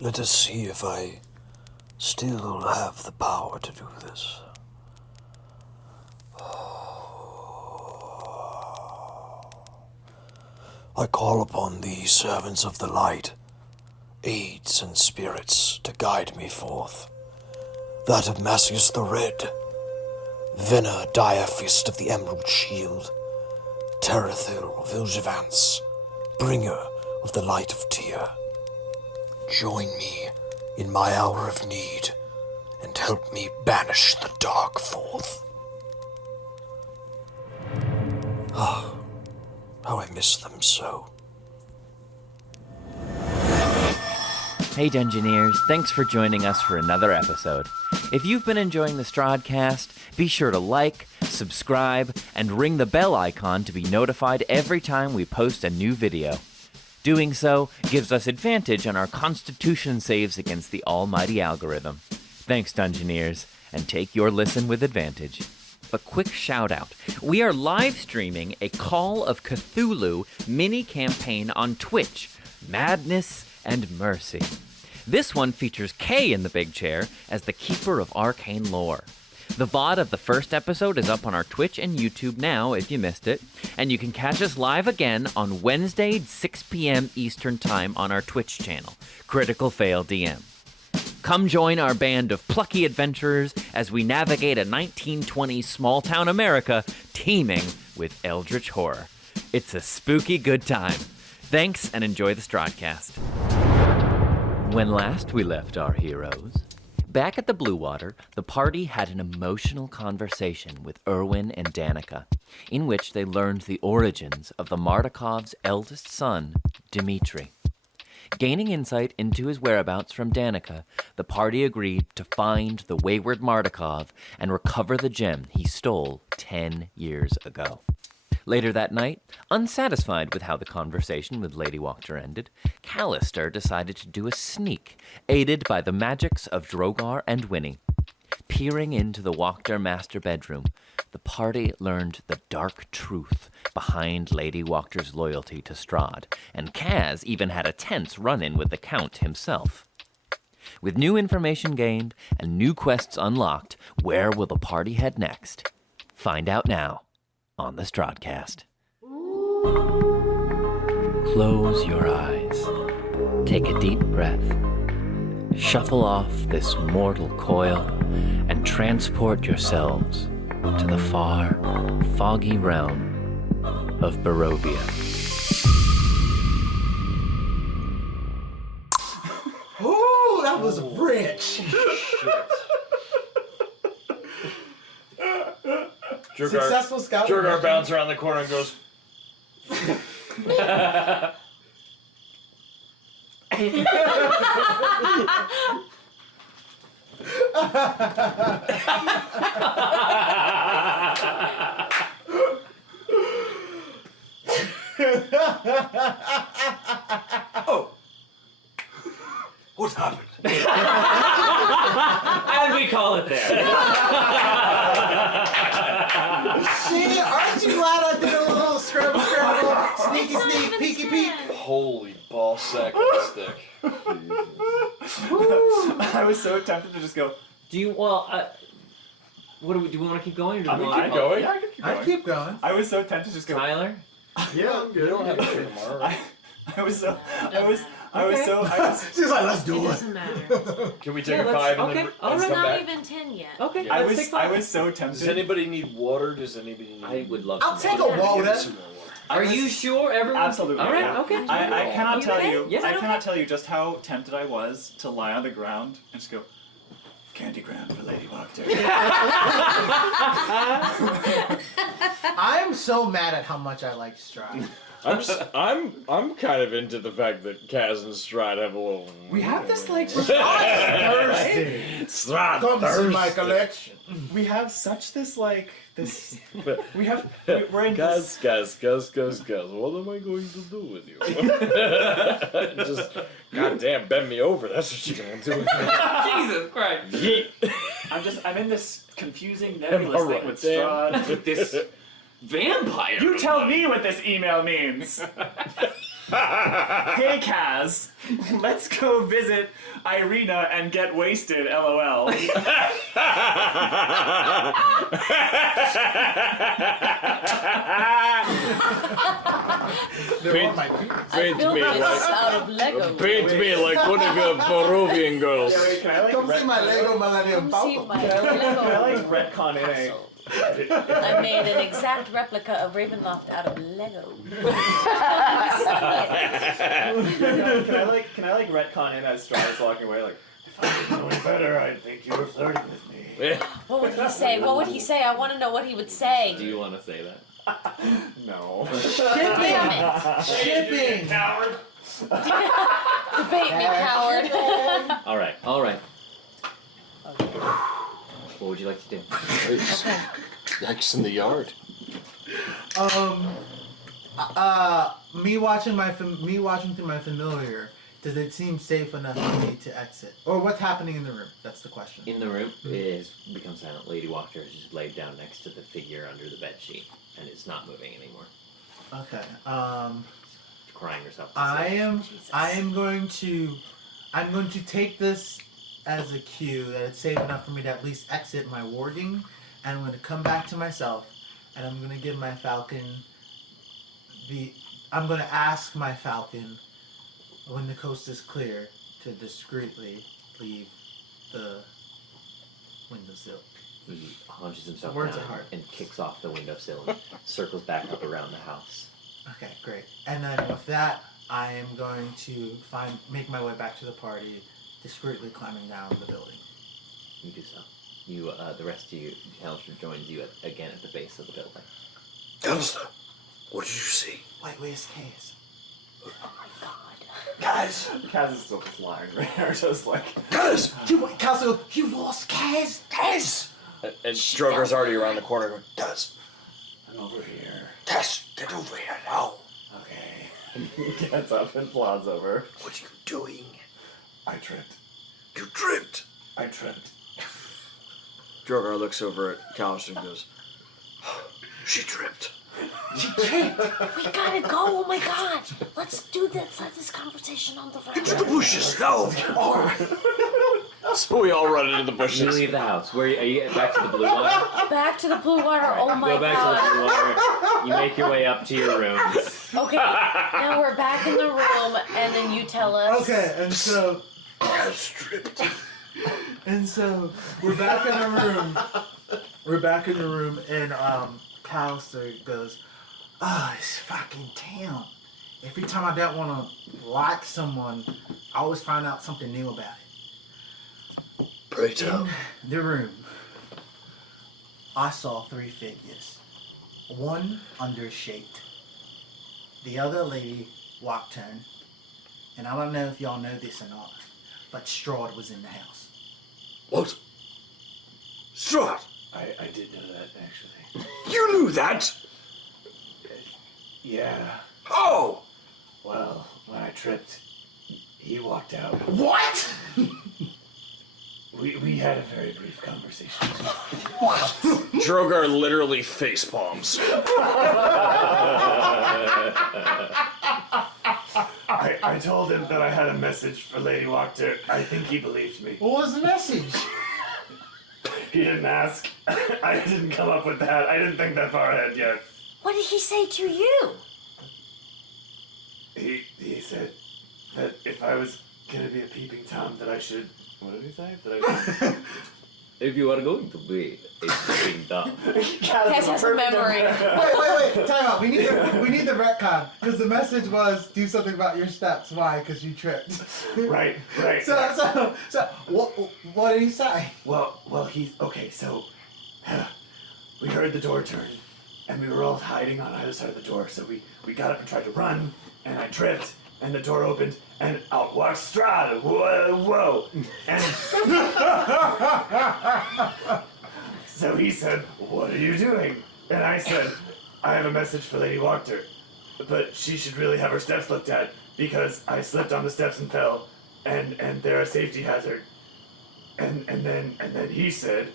Let us see if I still have the power to do this. I call upon thee, servants of the light, aids and spirits, to guide me forth. That of Massius the Red, Venner Dire Fist of the Emerald Shield, Terethil Vilgevance, bringer of the light of Tyr. Join me in my hour of need, and help me banish the dark forth. Ah, how I miss them so. Hey Dungeoneers, thanks for joining us for another episode. If you've been enjoying the Strahdcast, be sure to like, subscribe, and ring the bell icon to be notified every time we post a new video. Doing so gives us advantage on our Constitution saves against the almighty algorithm. Thanks, Dungeoneers, and take your listen with advantage. A quick shout out. We are live streaming a Call of Cthulhu mini campaign on Twitch, Madness and Mercy. This one features Kay in the big chair as the keeper of arcane lore. The VOD of the first episode is up on our Twitch and YouTube now if you missed it, and you can catch us live again on Wednesday, 6 p.m. Eastern Time on our Twitch channel, Critical Fayle DM. Come join our band of plucky adventurers as we navigate a 1920s small-town America teeming with eldritch horror. It's a spooky good time. Thanks, and enjoy the Strahdcast. When last we left our heroes, back at the Blue Water, the party had an emotional conversation with Erwin and Danica, in which they learned the origins of the Mardikov's eldest son, Dmitri. Gaining insight into his whereabouts from Danica, the party agreed to find the wayward Mardikov and recover the gem he stole 10 years ago. Later that night, unsatisfied with how the conversation with Lady Wachter ended, Callister decided to do a sneak, aided by the magics of Drogar and Winnie. Peering into the Wachter master bedroom, the party learned the dark truth behind Lady Wachter's loyalty to Strahd, and Kaz even had a tense run-in with the Count himself. With new information gained and new quests unlocked, where will the party head next? Find out now on the Strahdcast. Close your eyes. Take a deep breath. Shuffle off this mortal coil and transport yourselves to the far, foggy realm of Barovia. Ooh, that was rich. Successful scout. Drogar bounces around the corner and goes. Oh! What happened? And we call it there. See, aren't you glad I did a little scrabble, sneaky sneak, peeky peek? Holy ball sack of a stick. I was so tempted to just go. Do you, what do we want to keep going? Or do we Keep going. Yeah, I can keep going. I'd keep going. I was so tempted to just go. Tyler? Yeah, I'm good. You don't have to show tomorrow. I was so. She's like, let's do It it. doesn't matter. Can we take Yeah, a let's- 5 and okay, then all let's right. It's come not back? even 10 yet. Okay, I let's take was five. so tempted. Does anybody need water? Does anybody need... I would love I'll some take a water. water. Some more water. Are you sure, everyone? Absolutely. All right, yeah. okay. I cannot You tell okay? you. Yes, I okay. cannot tell you just how tempted I was to lie on the ground and just go. Candy Graham for Lady Wachter. I'm so mad at how much I like Strahd. I'm kind of into the fact that Kaz and Strahd have a little... We have this like. Thursday. Strahd Come see thirst. my collection. We have such this like this. But- We have. We're in this. Guys, what am I going to do with you? Just, goddamn, bend me over. That's what you're gonna do with me. Jesus Christ. Yeet. I'm in this confusing Am I nebulous right, thing with Dan? Strahd. This vampire. You tell me what this email means. Hey Kaz, let's go visit Irina and get wasted, LOL. Paint, I paint built me this like out of Lego. paint me like one of your Peruvian girls. Can I Come see my Lego Millennium Come see Falcon. my Can I Lego like retcon in a... castle. I made an exact replica of Ravenloft out of Lego. Can I like retcon in as Strahd's walking away like, if I didn't know any better, I'd think you were flirting with me. What would he say? What would he say? I want to know what he would say. Do you want to say that? No. Damn it! Shipping! Coward. Debate me, coward. All right. What would you like to do? Okay. X in the yard. Me watching through my familiar. Does it seem safe enough for me to exit? Or what's happening in the room? That's the question. In the room, it has become silent. Lady Walker is just laid down next to the figure under the bedsheet, and it's not moving anymore. Okay. She's crying herself to sleep. I'm going to take this as a cue that it's safe enough for me to at least exit my warding, and I'm going to come back to myself, and I'm going to give my falcon I'm going to ask my falcon when the coast is clear to discreetly leave the windowsill. He haunches himself Words down are hard. and kicks off the windowsill and circles back up around the house. Okay, great. And then with that, I am going to make my way back to the party, discreetly climbing down the building. You do so. You, the rest of you, Callister joins you again at the base of the building. Callister, what did you see? Wait, where's Case? Oh my god. Guys! Kaz is still just lying right here, just like... Guys! Castle, you lost Case! Case! And Drogar's already around the corner going, Guys! I'm over here. Guys, get over here now! Okay. He gets up and plods over. What are you doing? I tripped. You tripped! I tripped. Drogar looks over at Callister and goes, She tripped. We gotta go, oh my god. Let's do this. Let's have this conversation on the Into the road. bushes now! so we all run into the You bushes. leave the house. Where are you back to the blue water? Back to the blue water, oh my Go back to the god. blue water. You make your way up to your rooms. Okay, now we're back in the room, and then you tell us. Okay, and so Guys tripped. we're back in the room. We're back in the room, and Callister goes, "Oh, this fucking town. Every time I don't want to like someone, I always find out something new about it." Pray tell. In the room, I saw 3 figures. One undershaped. The other lady walked in, and I don't know if y'all know this or not, but Strahd was in the house. What? Strahd! I did know that, actually. You knew that! Yeah. Oh! Well, when I tripped, he walked out. What? We had a very brief conversation. Drogar literally face palms. I told him that I had a message for Lady Walker. I think he believed me. What was the message? He didn't ask. I didn't come up with that. I didn't think that far ahead yet. What did he say to you? He said that if I was gonna be a peeping Tom, that I should. What did he say? That I If you are going to be a peeping Tom. Cass has a memory. Wait, time out. We need the retcon, because the message was do something about your steps. Why? Because you tripped. Right. So what did he say? Well, he's okay. So we heard the door turn, and we were all hiding on either side of the door. So we got up and tried to run, and I tripped, and the door opened, and out walked Strahd. Whoa! And so he said, "What are you doing?" And I said, "I have a message for Lady Walker, but she should really have her steps looked at because I slipped on the steps and fell, and they're a safety hazard." And then he said,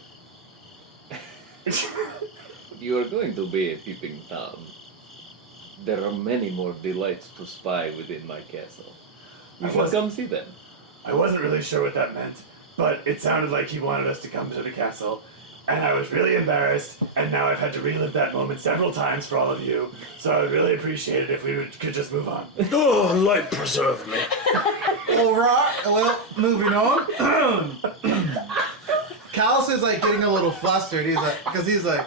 You are going to be a peeping Tom. there are many more delights to spy within my castle. You I should come see them. I wasn't really sure what that meant, but it sounded like he wanted us to come to the castle, and I was really embarrassed, and now I've had to relive that moment several times for all of you, so I would really appreciate it if could just move on. Oh, light preserve me. Alright, well, moving on. Callister's like getting a little flustered. He's like,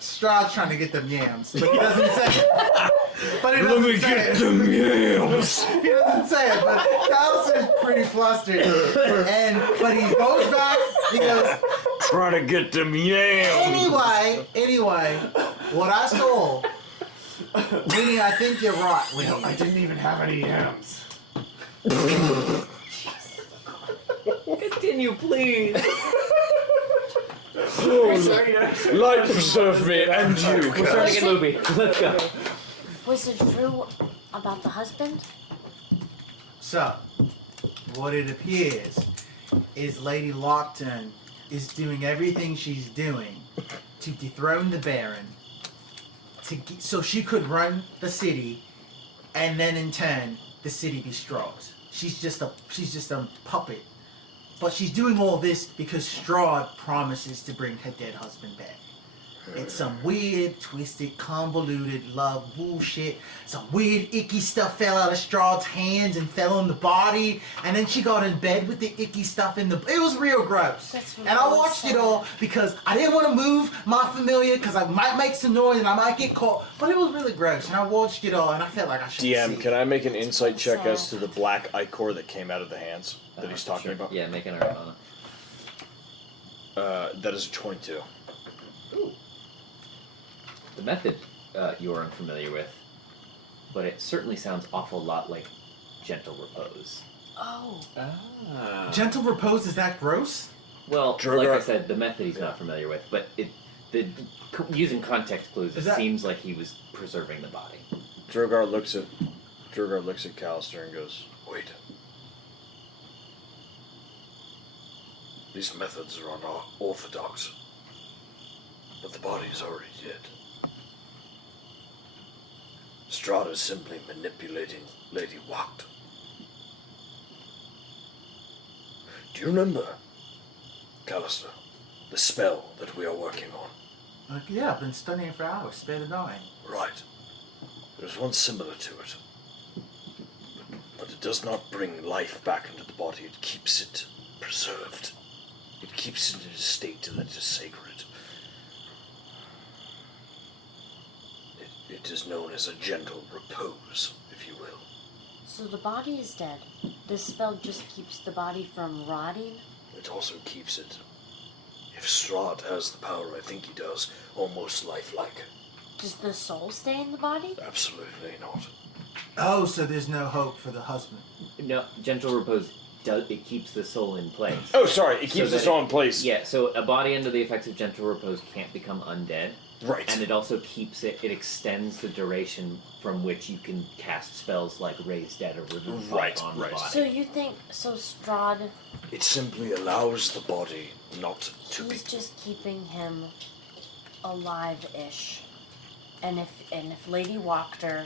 Strahd's trying to get them yams, but he doesn't say it. But he doesn't say it. them yams. He doesn't say it, but Callister's pretty flustered. But he goes back, he goes, Try to get them yams. anyway, what I stole, Winnie, I think you're right, Winnie. I didn't even have any yams. Continue, please. Light preserve me and you. We're starting to get loopy. Let's go. Was it true about the husband? So, what it appears is Lady Lockton is doing everything she's doing to dethrone the Baron, so she could run the city, and then in turn the city be Strahd's. She's just a puppet, but she's doing all this because Strahd promises to bring her dead husband back. It's some weird, twisted, convoluted love bullshit. Some weird, icky stuff fell out of Strahd's hands and fell on the body. And then she got in bed with the icky stuff in the... It was real gross. That's And I watched it all because I didn't want to move my familiar because I might make some noise and I might get caught. But it was really gross. And I watched it all and I felt like I should see DM, it. can I make an insight check as to the black ichor that came out of the hands that he's talking about? Yeah, make an arcana. That is a 22. Ooh. The method you are unfamiliar with, but it certainly sounds awful lot like gentle repose. Oh. Gentle repose, is that gross? Well, Drogar- like I said, the method he's not familiar with, but using context clues, it seems like he was preserving the body. Drogar looks at Callister and goes, Wait. These methods are unorthodox, but the body is already dead. Strahd is simply manipulating Lady Wacht. Do you remember, Callister, the spell that we are working on? Yeah, I've been studying for hours. Spare the dying. Right. There's one similar to it. But it does not bring life back into the body, it keeps it preserved. It keeps it in a state that is sacred. It is known as a gentle repose, if you will. So the body is dead. This spell just keeps the body from rotting? It also keeps it, if Strahd has the power I think he does, almost lifelike. Does the soul stay in the body? Absolutely not. Oh, so there's no hope for the husband. No, gentle repose it keeps the soul in place. oh, sorry, it keeps So us that all in place. Yeah, so a body under the effects of gentle repose can't become undead. Right. And it also it extends the duration from which you can cast spells like Raise Dead or Remove Life on the body. So you think, Strahd, It simply allows the body not to be... he's just keeping him alive-ish. And if Lady Wachter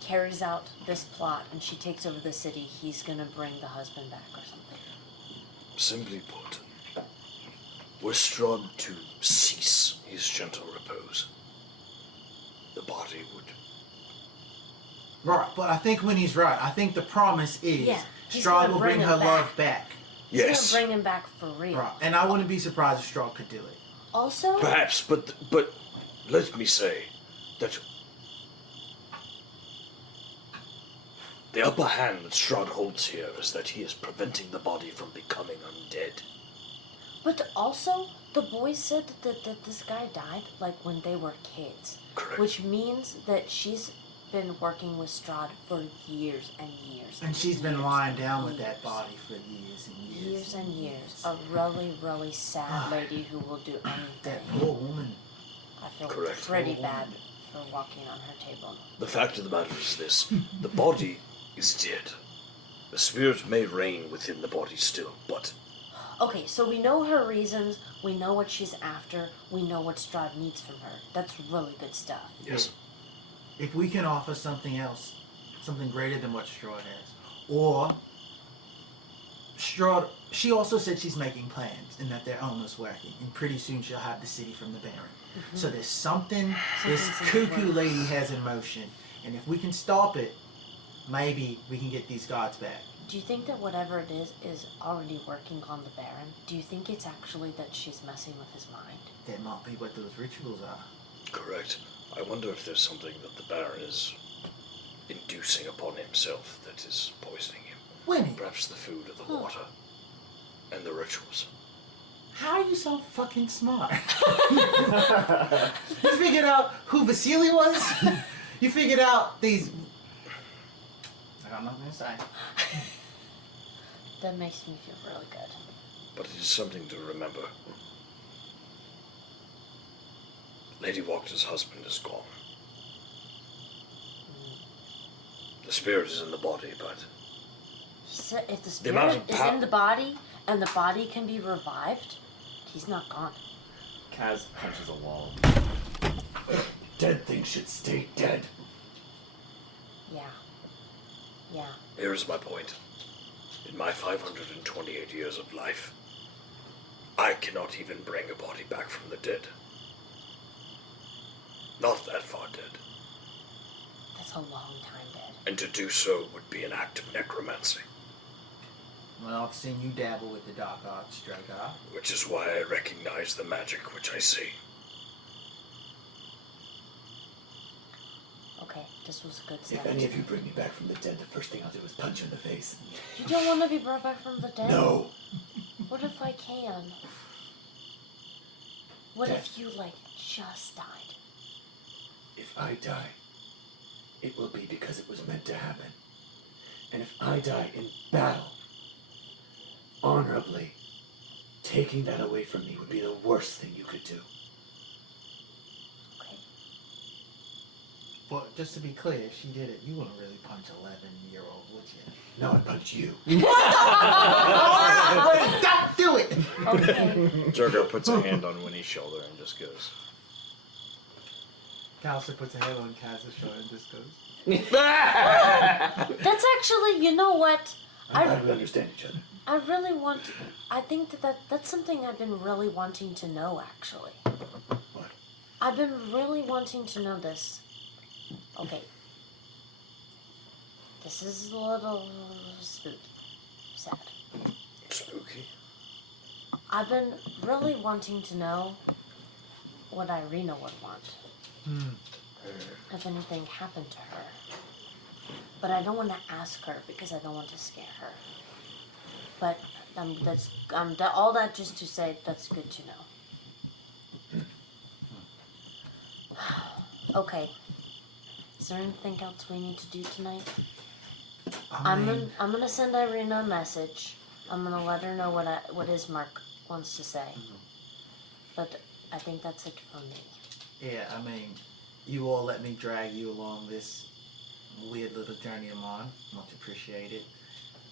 carries out this plot and she takes over the city, he's gonna bring the husband back or something. Simply put, were Strahd to cease his gentle repose, the body would... Right, but I think Winnie's right. I think the promise is Yeah, he's Strahd gonna will bring bring him her back. love back. He's Yes, gonna bring him back for real. Right, and I wouldn't be surprised if Strahd could do it. Also, perhaps, but let me say that the upper hand that Strahd holds here is that he is preventing the body from becoming undead. but also, the boys said that this guy died like when they were kids. Correct. Which means that she's been working with Strahd for years and years. And she's been years lying and down with years. that body for years and years. Years and years. A really, really sad lady who will do That anything. poor woman. I feel Correct. pretty bad for walking on her table. The fact of the matter is this, the body is dead. The spirit may reign within the body still, but Okay, so we know her reasons, we know what she's after, we know what Strahd needs from her. That's really good stuff. yes, if we can offer something else, something greater than what Strahd has, or Strahd, she also said she's making plans and that they're almost working, and pretty soon she'll have the city from the Baron. So there's something this cuckoo lady has in motion, and if we can stop it, maybe we can get these gods back. Do you think that whatever it is already working on the Baron? Do you think it's actually that she's messing with his mind? That might be what those rituals are. Correct. I wonder if there's something that the Baron is inducing upon himself that is poisoning him. Winnie, Perhaps the food or the water. And the rituals. how are you so fucking smart? You figured out who Vasily was? You figured out these... I got nothing to say. That makes me feel really good. But it is something to remember. Lady Walker's husband is gone. The spirit is in the body, but So if the amount spirit of is in the body and the body can be revived, he's not gone. Kaz punches a wall. Dead things should stay dead. Yeah. Yeah. here is my point. In my 528 years of life, I cannot even bring a body back from the dead. Not that far dead. That's a long time dead. And to do so would be an act of necromancy. Well, I've seen you dabble with the dark arts, Drogar. Which is why I recognize the magic which I see. Okay, this was a good If step. any of you bring me back from the dead, the first thing I'll do is punch you in the face. You don't want to be brought back from the dead? No! What if I can? What Death. if you, just died? If I die, it will be because it was meant to happen. And if I die in battle, honorably, taking that away from me would be the worst thing you could do. Okay. Well, just to be clear, if she did it, you wouldn't really punch 11-year-old, would you? No, I'd punch you. Wait, don't do it! Okay. Drogar puts a hand on Winnie's shoulder and just goes, Callister puts a hand on Kaz's shoulder and just goes... That's actually, you know what? I'm glad we understand each other. I really want... I think that's something I've been really wanting to know, actually. What? I've been really wanting to know this. Okay. This is a little spooky. Sad. Spooky? I've been really wanting to know what Irina would want. If anything happened to her. But I don't want to ask her because I don't want to scare her. But all that just to say that's good to know. Okay. Is there anything else we need to do tonight? I'm gonna send Irina a message. I'm gonna let her know what Ismark wants to say. But I think that's it for me. Yeah, you all let me drag you along this weird little journey of mine. Much appreciated.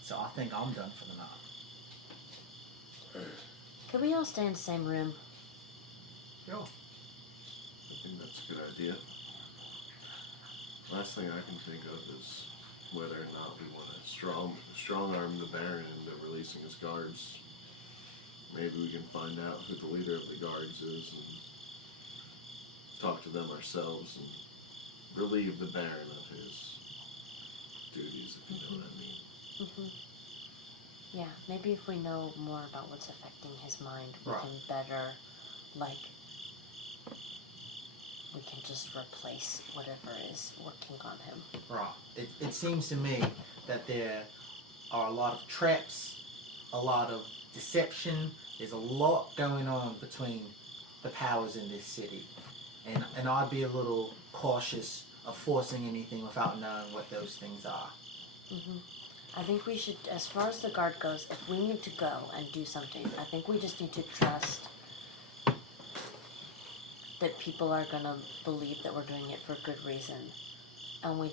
So I think I'm done for the night. Could we all stay in the same room? Sure. I think that's a good idea. Last thing I can think of is whether or not we want to strong arm the Baron into releasing his guards. Maybe we can find out who the leader of the guards is and talk to them ourselves and relieve the Baron of his duties, if you know what I mean. Yeah, maybe if we know more about what's affecting his mind, we Right. can better, we can just replace whatever is working on him. Right. It seems to me that there are a lot of traps, a lot of deception. There's a lot going on between the powers in this city. And I'd be a little cautious of forcing anything without knowing what those things are. I think we should, as far as the guard goes, if we need to go and do something, I think we just need to trust that people are gonna believe that we're doing it for good reason. And we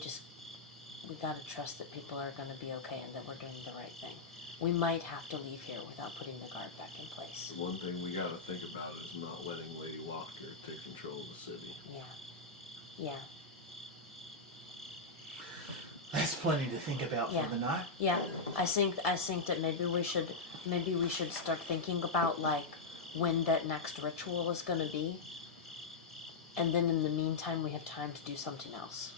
gotta trust that people are gonna be okay and that we're doing the right thing. We might have to leave here without putting the guard back in place. The one thing we gotta think about is not letting Lady Walker take control of the city. Yeah. That's plenty to think about Yeah. for the night. Yeah, I think that maybe we should start thinking about like when that next ritual is gonna be, and then in the meantime we have time to do something else.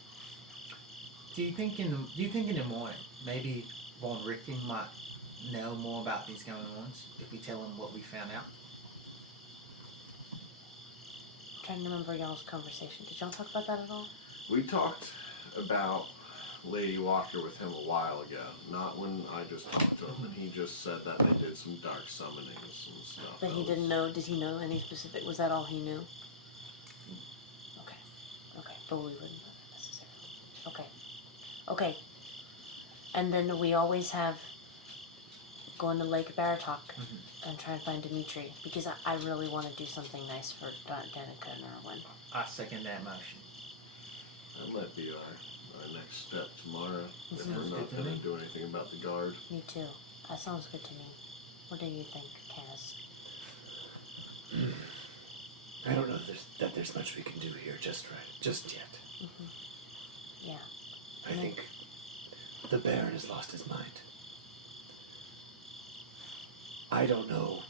Do you think in the morning maybe Von Richten might know more about these going-ons if we tell him what we found out? I'm trying to remember y'all's conversation. Did y'all talk about that at all? We talked about Lady Walker with him a while ago. Not when I just talked to him, and he just said that they did some dark summonings and stuff. But he didn't know. Did he know any specific? Was that all he knew? Okay. Okay. But we wouldn't know that necessarily. Okay. Okay. And then we always have going to Lake Baratok and try and find Dimitri because I really want to do something nice for Danica and Erwin. I second that motion. That might be our next step tomorrow. If Sounds we're not good to going me. to do anything about the guard. Me too. That sounds good to me. What do you think, Kaz? I don't know that there's much we can do here just yet. Yeah. I think the Baron has lost his mind. I don't know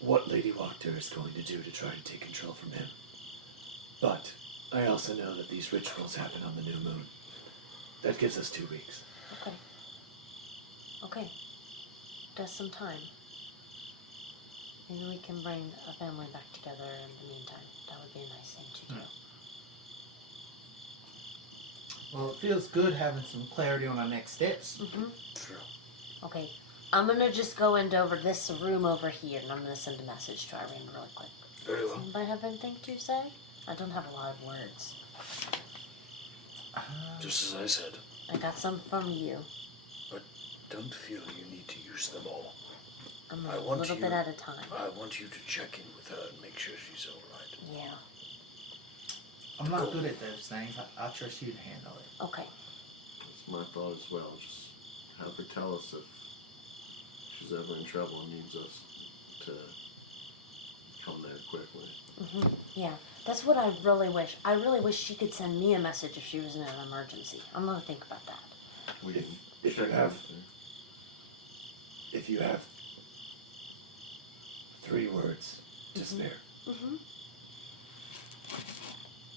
what Lady Wachter is going to do to try to take control from him. But I also know that these rituals happen on the new moon. That gives us 2 weeks. Okay. Okay. Just some time. Maybe we can bring a family back together in the meantime. That would be a nice thing to do. Well, it feels good having some clarity on our next steps. True. Okay. I'm gonna just go into over this room over here, and I'm gonna send a message to Irene really quick. Very Does well. anybody have anything to say? I don't have a lot of words. Just as I said, I got some from you. but don't feel you need to use them all. I'm I a want little you- bit at a time. I want you to check in with her and make sure she's all right. Yeah. I'm not good at those things. I'll trust you to handle it. Okay. That's my thought as well. Just have her tell us if she's ever in trouble and needs us to come there quickly. Yeah. That's what I really wish. I really wish she could send me a message if she was in an emergency. I'm gonna think about that. We If can you check have- with her. If you have 3 words to spare,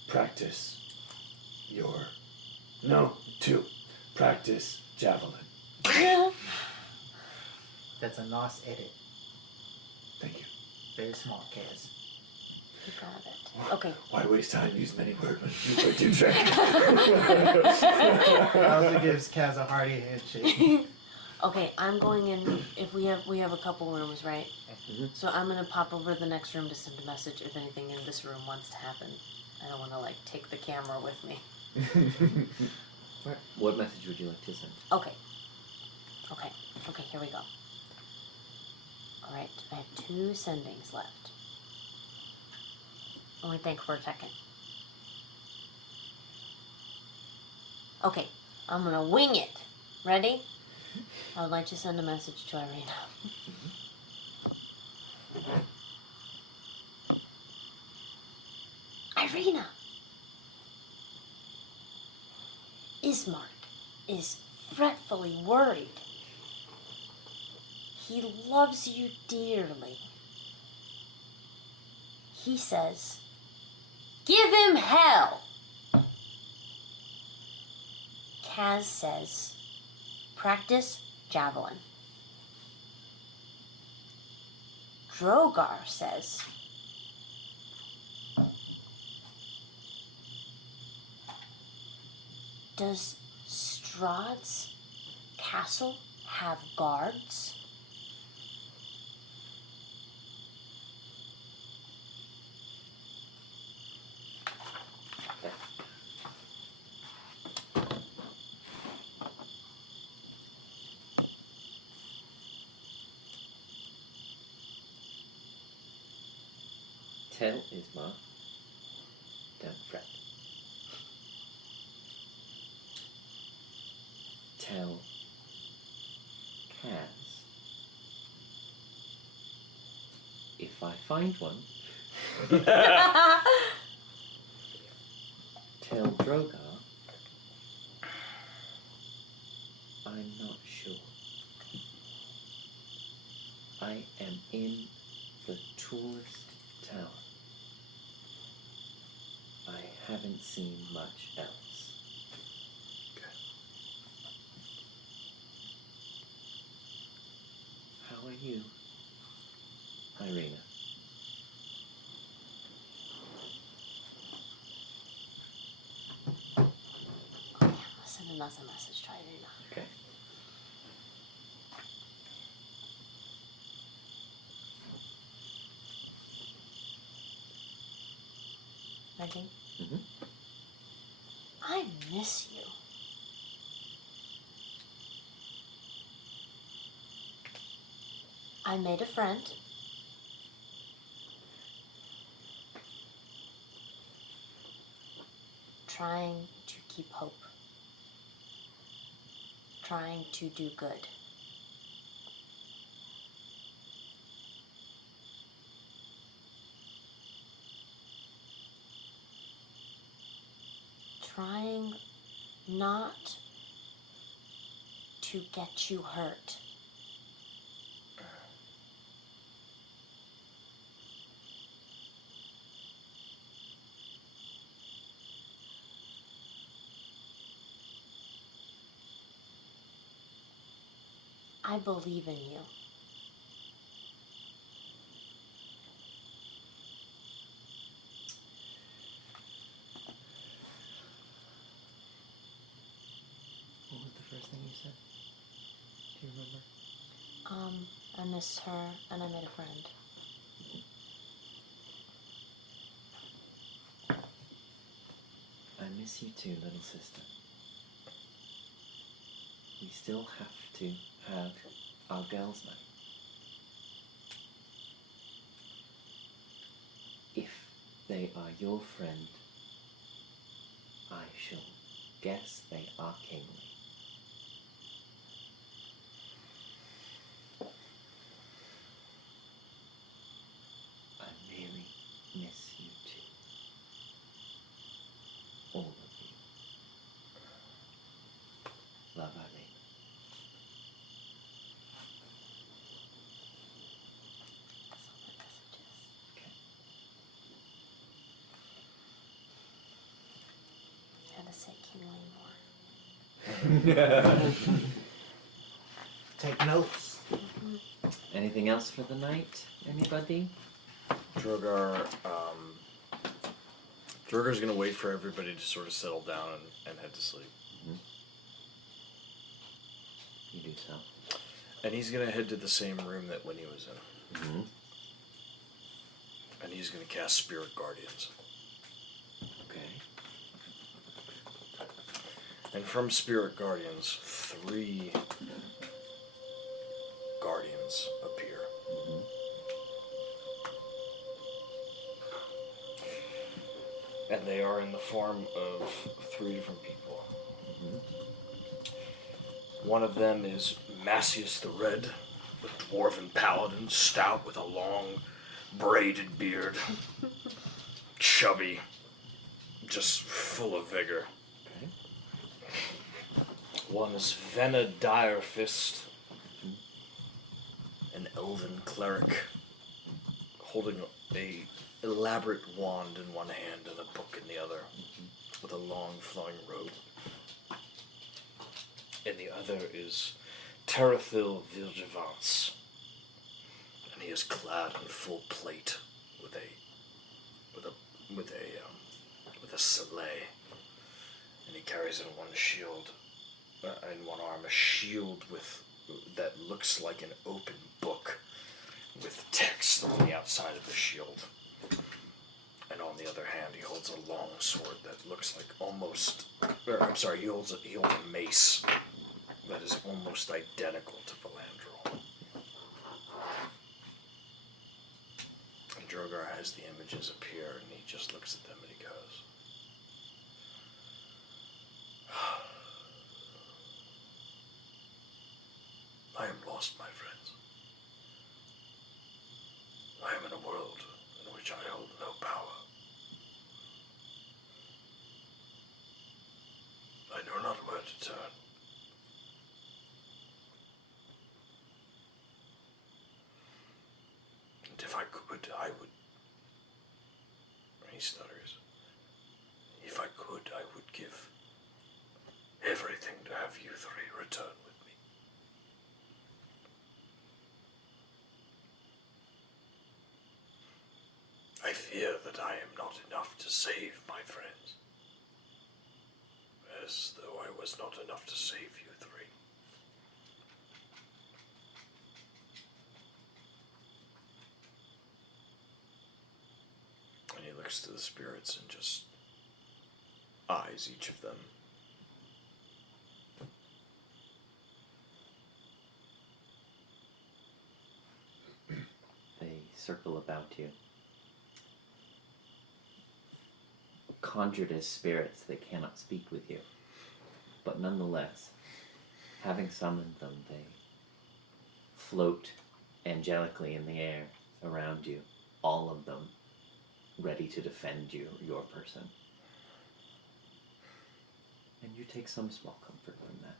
practice your... No, 2. Practice javelin. That's a nice edit. Thank you. Very smart, Kaz. You got it. Okay. Why waste time? Use many words when you do trick. Also gives Kaz a hearty handshake. Okay, I'm going in. If we have a couple rooms, right? So I'm gonna pop over to the next room to send a message if anything in this room wants to happen. I don't want to like take the camera with me. What message would you like to send? Okay. Okay. Okay. Here we go. All right. I have 2 sendings left. Only think for a second. Okay. I'm gonna wing it. Ready? I would like to send a message to Irina. Irina! Ismark is fretfully worried. He loves you dearly. He says, "Give him hell!" Kaz says, "Practice javelin." Drogar says, "Does Strahd's castle have guards?" Tell Ismar, don't fret. Tell Kaz, if I find one, tell Drogar I'm not sure. I am in the tallest tower. I haven't seen much else. Okay. How are you, Irina? I'll send another message to Irina. Okay. Ready? Mm-hmm. I miss you. I made a friend. Trying to keep hope. Trying to do good. Trying not to get you hurt. I believe in you. What was the first thing you said? Do you remember? I miss her and I made a friend. I miss you too, little sister. We still have to have our girls' night. If they are your friend, I shall guess they are kingly. I really miss you too. All of you. Love, Irene. That's all my messages. Okay. Had to say kingly more. Take notes. Anything else for the night? Anybody? Drogar's gonna wait for everybody to sort of settle down and head to sleep. You do so. And he's gonna head to the same room that Winnie was in. Mm-hmm. And he's gonna cast Spirit Guardians. Okay. And from Spirit Guardians, 3 guardians appear. Mm-hmm. And they are in the form of 3 different people. Mm-hmm. One of them is Massius the Red, a dwarven paladin, stout with a long braided beard, chubby, just full of vigor. Okay. One is Vena Direfist, an elven cleric, holding a elaborate wand in one hand and a book in the other, with a long flowing robe. And the other is Terrathil Viljavance, and he is clad in full plate with a sleigh, and he carries in one shield, in one arm, a shield that looks like an open book with text on the outside of the shield. And on the other hand, he holds a long sword that looks like he holds a mace that is almost identical to Valandrel. And Drogar has the images appear, and he just looks at them and he goes, I am lost, my friends. I am in a world in which I hold no power. I know not where to turn. I would. He stutters. If I could, I would give everything to have you three return with me. I fear that I am not enough to save my friends. As though I was not enough to save you three. And he looks to the spirits and just eyes each of them. They circle about you. Conjured as spirits, they cannot speak with you. But nonetheless, having summoned them, they float angelically in the air around you, all of them ready to defend you, your person. And you take some small comfort from that.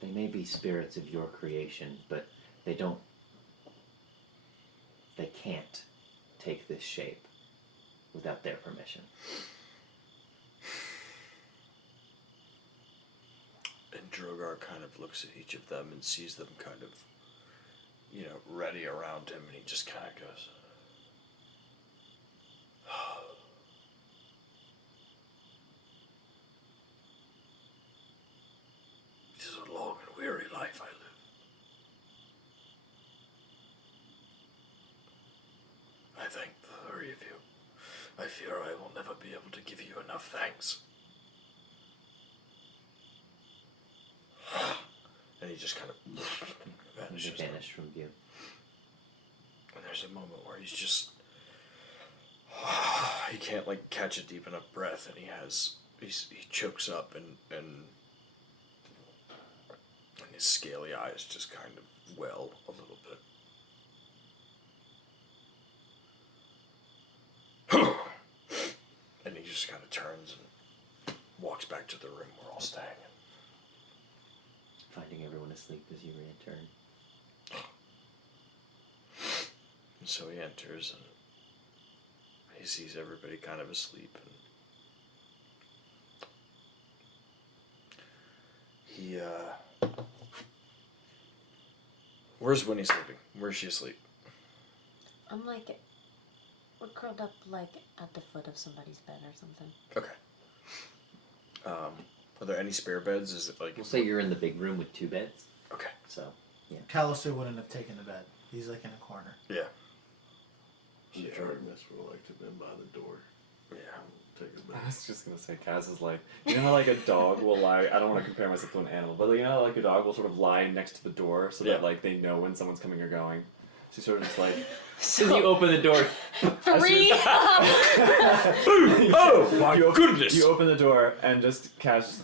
They may be spirits of your creation, but they can't take this shape without their permission. And Drogar kind of looks at each of them and sees them kind of, ready around him, and he just kind of goes, "It is a long and weary life I live. I thank the three of you. I fear I will never be able to give you enough thanks." And he just kind of vanishes. Vanish from view. And there's a moment where he's just, he can't catch a deep enough breath, and he chokes up, and his scaly eyes just kind of well a little bit. And he just kind of turns and walks back to the room we're all staying in. Finding everyone asleep as you return. And so he enters, and he sees everybody kind of asleep, and he, where's Winnie sleeping? Where's she asleep? I'm we're curled up at the foot of somebody's bed or something. Okay. Are there any spare beds? Is it We'll say you're in the big room with 2 beds. Okay. So, yeah. Callister wouldn't have taken the bed. He's in a corner. Yeah. The Artemis would like to have been by the door. Yeah. Take a I bed. was just gonna say, Kaz is you know how a dog will lie, I don't want to compare myself to an animal, but you know how a dog will sort of lie next to the door so that they know when someone's coming or going? She's sort of just So you open the door. 3! Oh my goodness! You open the door and just Kaz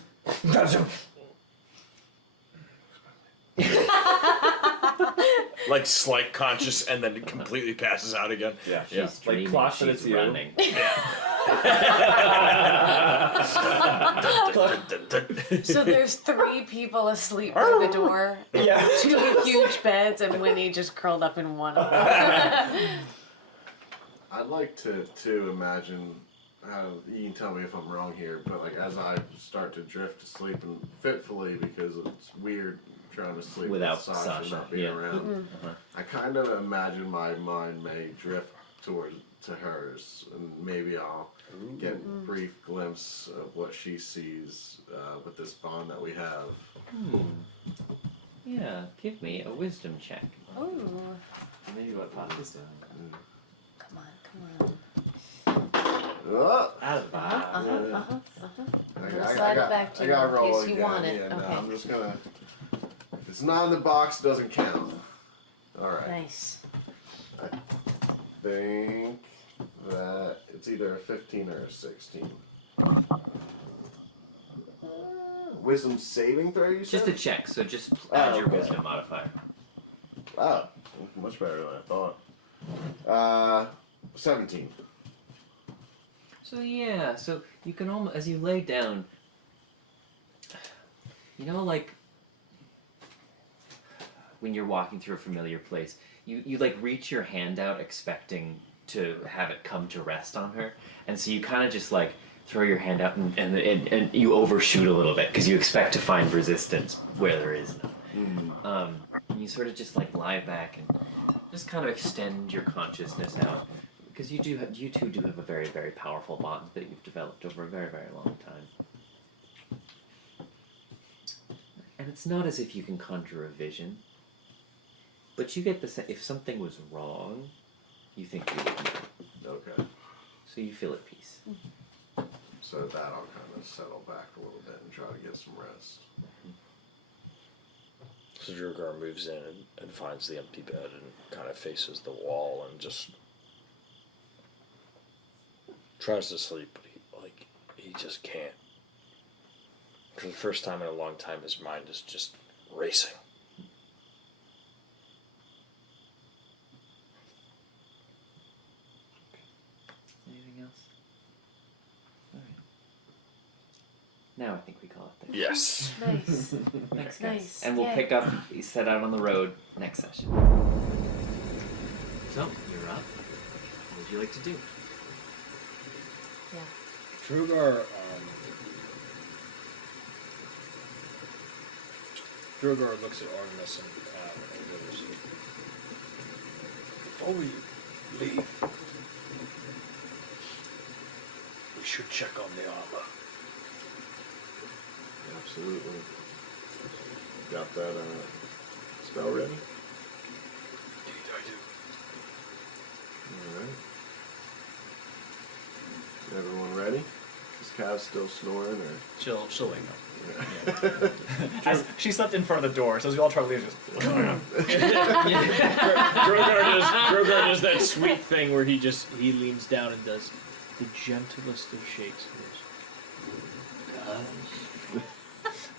Slight conscious, and then completely passes out again. yeah, She's dreaming, clock that she's it's you. running. So there's 3 people asleep by the door. Yeah. 2 huge beds, and Winnie just curled up in one of them. I'd like to imagine, you can tell me if I'm wrong here, but as I start to drift to sleep, and fitfully, because it's weird trying to sleep Without with Sasha, not being yeah. around. I kind of imagine my mind may drift to hers, and maybe I'll get a brief glimpse of what she sees with this bond that we have. Yeah, give me a wisdom check. Ooh. Maybe what Pop is doing. Come on. Oh! Out of I'll slide it back to you in case you want it. Yeah, Okay. no, I'm just gonna. If it's not in the box, it doesn't count. All right. Nice. I think that it's either a 15 or a 16. Wisdom saving throw, you said? Just a check, so just add your okay. wisdom modifier. Oh, much better than I thought. 17. So yeah, so you can almost, as you lay down, when you're walking through a familiar place, you like reach your hand out expecting to have it come to rest on her, and so you kind of just like throw your hand out and you overshoot a little bit because you expect to find resistance where there is none. And you sort of just like lie back and just kind of extend your consciousness out, because you two do have a very, very powerful bond that you've developed over a very, very long time. And it's not as if you can conjure a vision, but you get the sense if something was wrong, you think you would know. Okay. So you feel at peace. So that I'll kind of settle back a little bit and try to get some rest. So Drogar moves in and finds the empty bed and kind of faces the wall and just tries to sleep, but he just can't. For the first time in a long time, his mind is just racing. Anything else? All right. Now I think we call it there. Yes. Nice. Thanks, guys. Nice. And we'll Yay. pick up, set out on the road next session. So, you're up. What would you like to do? Yeah. Drogar, Drogar looks at Artemis and goes, Before we leave, we should check on the armor. Absolutely. Got that spell ready? Indeed, I do. Alright. Everyone ready? Is Cav still snoring or? She'll wake up. As she slept in front of the door, so as we all try to leave, just Drogar does that sweet thing where he leans down and does the gentlest of shakes.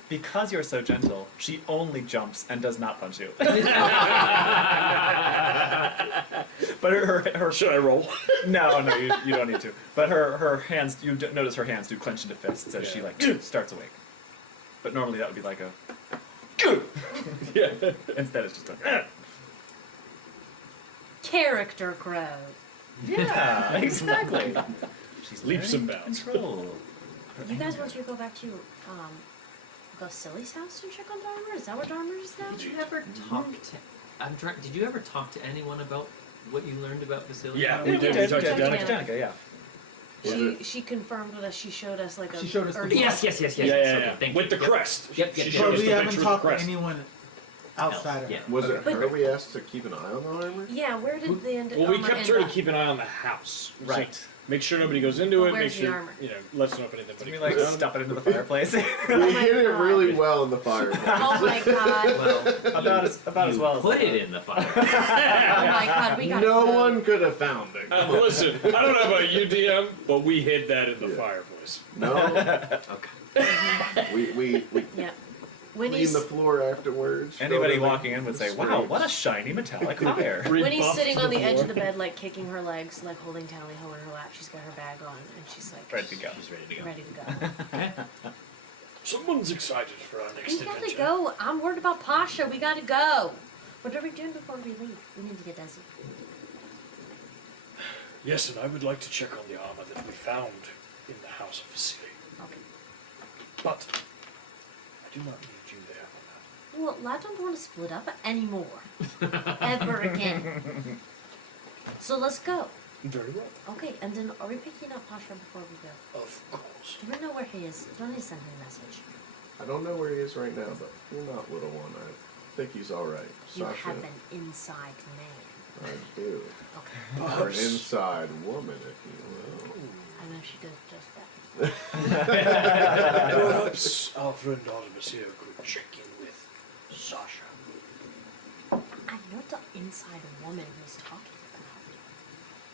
because you're so gentle, she only jumps and does not punch you. But her Should I roll? No, you don't need to. But her hands, you notice her hands do clench into fists as she starts awake. But normally that would be like a Yeah. instead it's just a Character growth. yeah, exactly. She's Leaps and learning bounds. Control. You guys want to go back to Silly's house to check on Dharma? Is that where Dharma is now? Did you ever talk to? Did you ever talk to anyone about what you learned about Vasily? Yeah, We we did. did. We talked to Danica. Danica, yeah. She confirmed with us. She showed us like a. She showed us the early- Yes. Yeah. Okay, thank With you. the crest. Yep. She But showed us we the haven't picture with talked the to crest. anyone outside of Yeah. her. Was it But- her we asked to keep an eye on the armor? Yeah, where did the end? Well, we armor kept end her to up? keep an eye on the house. We Right. said, make sure nobody goes into But it. Make where's the sure armor? let us know if anything. Did we like stuff it into the fireplace? We my hid it God. really well in the fireplace. Oh my god! Well, about as well as put that. it in the fire. Oh my god! We got No one could have found it. Listen, I don't know about you, DM, but we hid that in the Yeah. fireplace. No. Okay. We Yeah. cleaned Winnie's the floor afterwards. Anybody filled walking in would say, "Wow, scrapes. what a shiny metallic fire!" Winnie's Rebuffed sitting on the edge floor. of the bed, like kicking her legs, like holding Tally Ho in her lap. She's got her bag on, and she's like Ready to go. She's ready to go. ready to go. Someone's excited for our next We gotta adventure. go. I'm worried about Pasha. We gotta go. What are we doing before we leave? We need to get Desi. Yes, and I would like to check on the armor that we found in the house of Vasily. Okay. But I do not need you there for that. Well, I don't want to split up anymore. Ever again. So let's go. Very well. Okay, and then are we picking up Pasha before we go? Of course. Do we know where he is? Do I need to send him a message? I don't know where he is right now, but fear not, little one. I think he's all right. You Sasha, have an inside man. I do. Okay. Or an Perhaps. inside woman, if you will. I know she does just that. Perhaps our friend Artemis here could check in with Sasha. I know the inside woman he's talking about.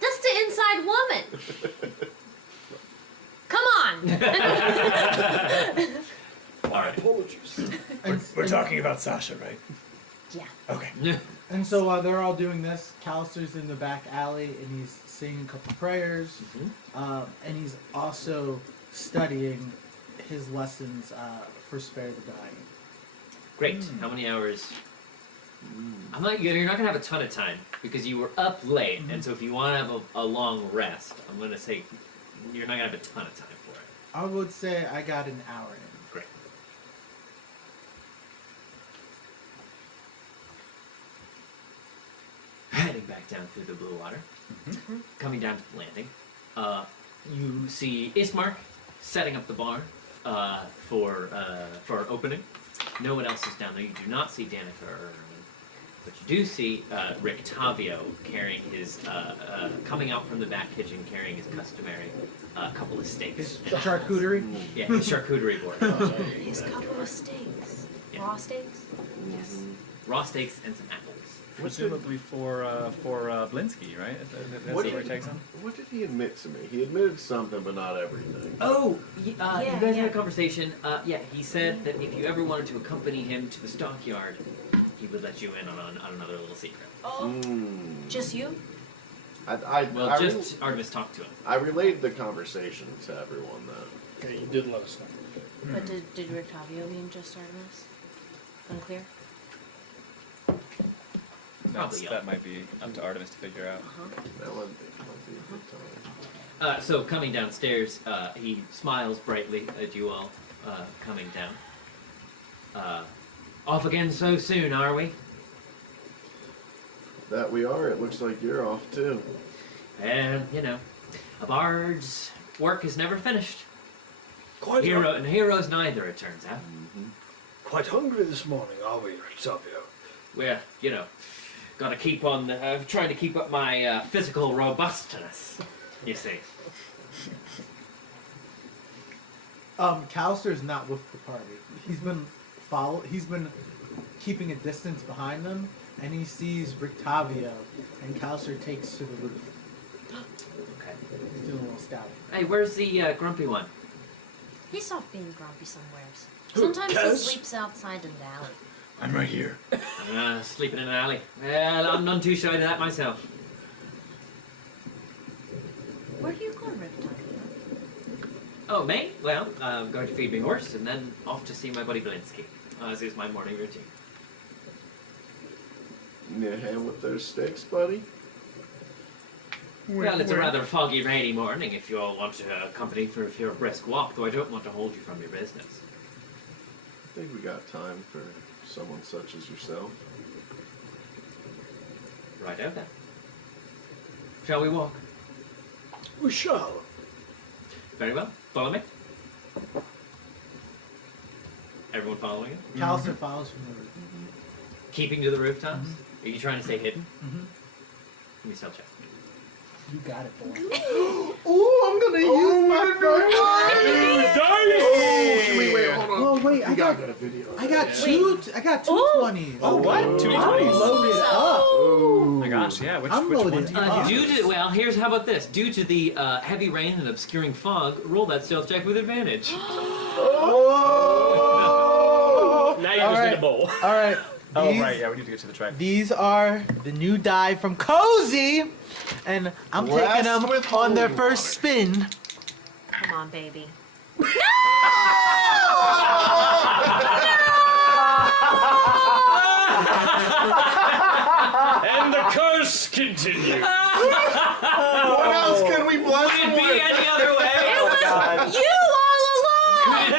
That's the inside woman! Come on! My apologies. We're talking about Sasha, right? Yeah. Okay. And so while they're all doing this, Callister's in the back alley and he's saying a couple prayers, and he's also studying his lessons for Spare the Dying. Great. How many hours You're not gonna have a ton of time because you were up late, and so if you want to have a long rest, I'm gonna say you're not gonna have a ton of time for it. I would say I got an hour in. Great. Heading back down through the blue water, coming down to the landing, you see Ismark setting up the bar for opening. No one else is down there. You do not see Danica or Erwin, but you do see Rictavio carrying his coming out from the back kitchen carrying his customary couple of steaks. Charcuterie? Yeah, his charcuterie board. His couple of steaks. Yeah. Raw steaks? Yes. Raw steaks and some apples. Presumably for Blinsky, right? That's What what did it takes him. What did he admit to me? He admitted something, but not everything. Oh, you guys had yeah. a conversation. Yeah, he said that if you ever wanted to accompany him to the stockyard, he would let you in on another little secret. Oh. Just you? Well, just Artemis talked to him. I relayed the conversation to everyone, though. Okay, you did let us know. But did Rictavio mean just Artemis? Unclear? Probably, yeah. That might be up to Artemis to figure out. That would be a good time. So coming downstairs, he smiles brightly at you all coming down. Off again so soon, are we? That we are. It looks like you're off, too. And, a bard's work is never finished. Quite, Heroes neither, it turns out. quite hungry this morning, are we, Rictavio? Well, gotta keep on, trying to keep up my physical robustness, you see. Callister is not with the party. He's been keeping a distance behind them, and he sees Rictavio, and Callister takes to the roof. Okay. He's doing a little scouting. Hey, where's the grumpy one? He's off being grumpy somewheres. Who, Sometimes he Kaz? sleeps outside in the alley. I'm right here. Sleeping in an alley. Well, I'm none too shy to that myself. Where do you go, Rictavio? Oh, me? Well, I'm going to feed my horse, and then off to see my buddy Blinsky, as is my morning routine. Need a hand with those sticks, buddy? Well, it's a rather foggy, rainy morning if you all want to accompany for your brisk walk, though I don't want to hold you from your business. I think we got time for someone such as yourself. Right out then. Shall we walk? We shall. Very well. Follow me. Everyone following it? Callister follows from the roof. Keeping to the rooftops? Are you trying to stay hidden? Mm-hmm. Give me a stealth check. You got it, boy. Ooh, I'm gonna use my Wait, hold on. Oh wait, I got a video. I got two 20s. Oh, what? Two I'm 20s? loaded up. Oh my gosh, yeah. Which I'm one loaded do you up. want? How about this? Due to the heavy rain and obscuring fog, roll that stealth check with advantage. Now you just need a bowl. All right. Oh, These- right, yeah, we need to get to the track. These are the new die from Cozy, and I'm Blessed taking them with on their holy first spin. Come on, baby. And the curse continues. What else can we bless Could him it be with? any other way? You all along!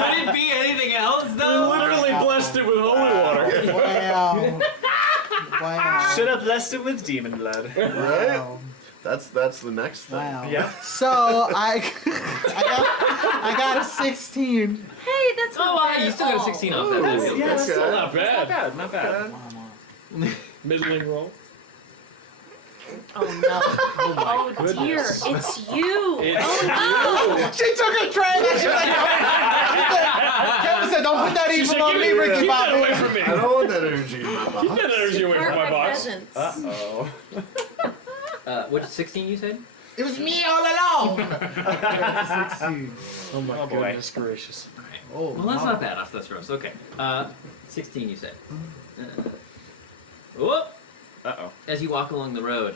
Could it be anything else, though? Literally blessed it with holy water. Wow. Wow. Should have blessed it with demon blood. Right? Wow. That's the next thing. Wow. Yeah. So I got a 16. Hey, that's Oh, not wow, bad you at still got a all. 16 off that. That's yeah, good. that's Okay. Not bad. Not bad. Middling roll. Oh no. Oh dear, it's you. It's She took a train and she was like, Kevin said, don't put that She's evil like, on me, keep Ricky that away Bobby. from me. I don't want that energy in my Keep box. that energy away from my box. presents. Uh-oh. What, 16 you said? It was me all along. I got a 16. Oh my goodness gracious. Oh, Well, that's wow. not bad off those rows. Okay. 16 you said. Whoop! Uh-oh. As you walk along the road,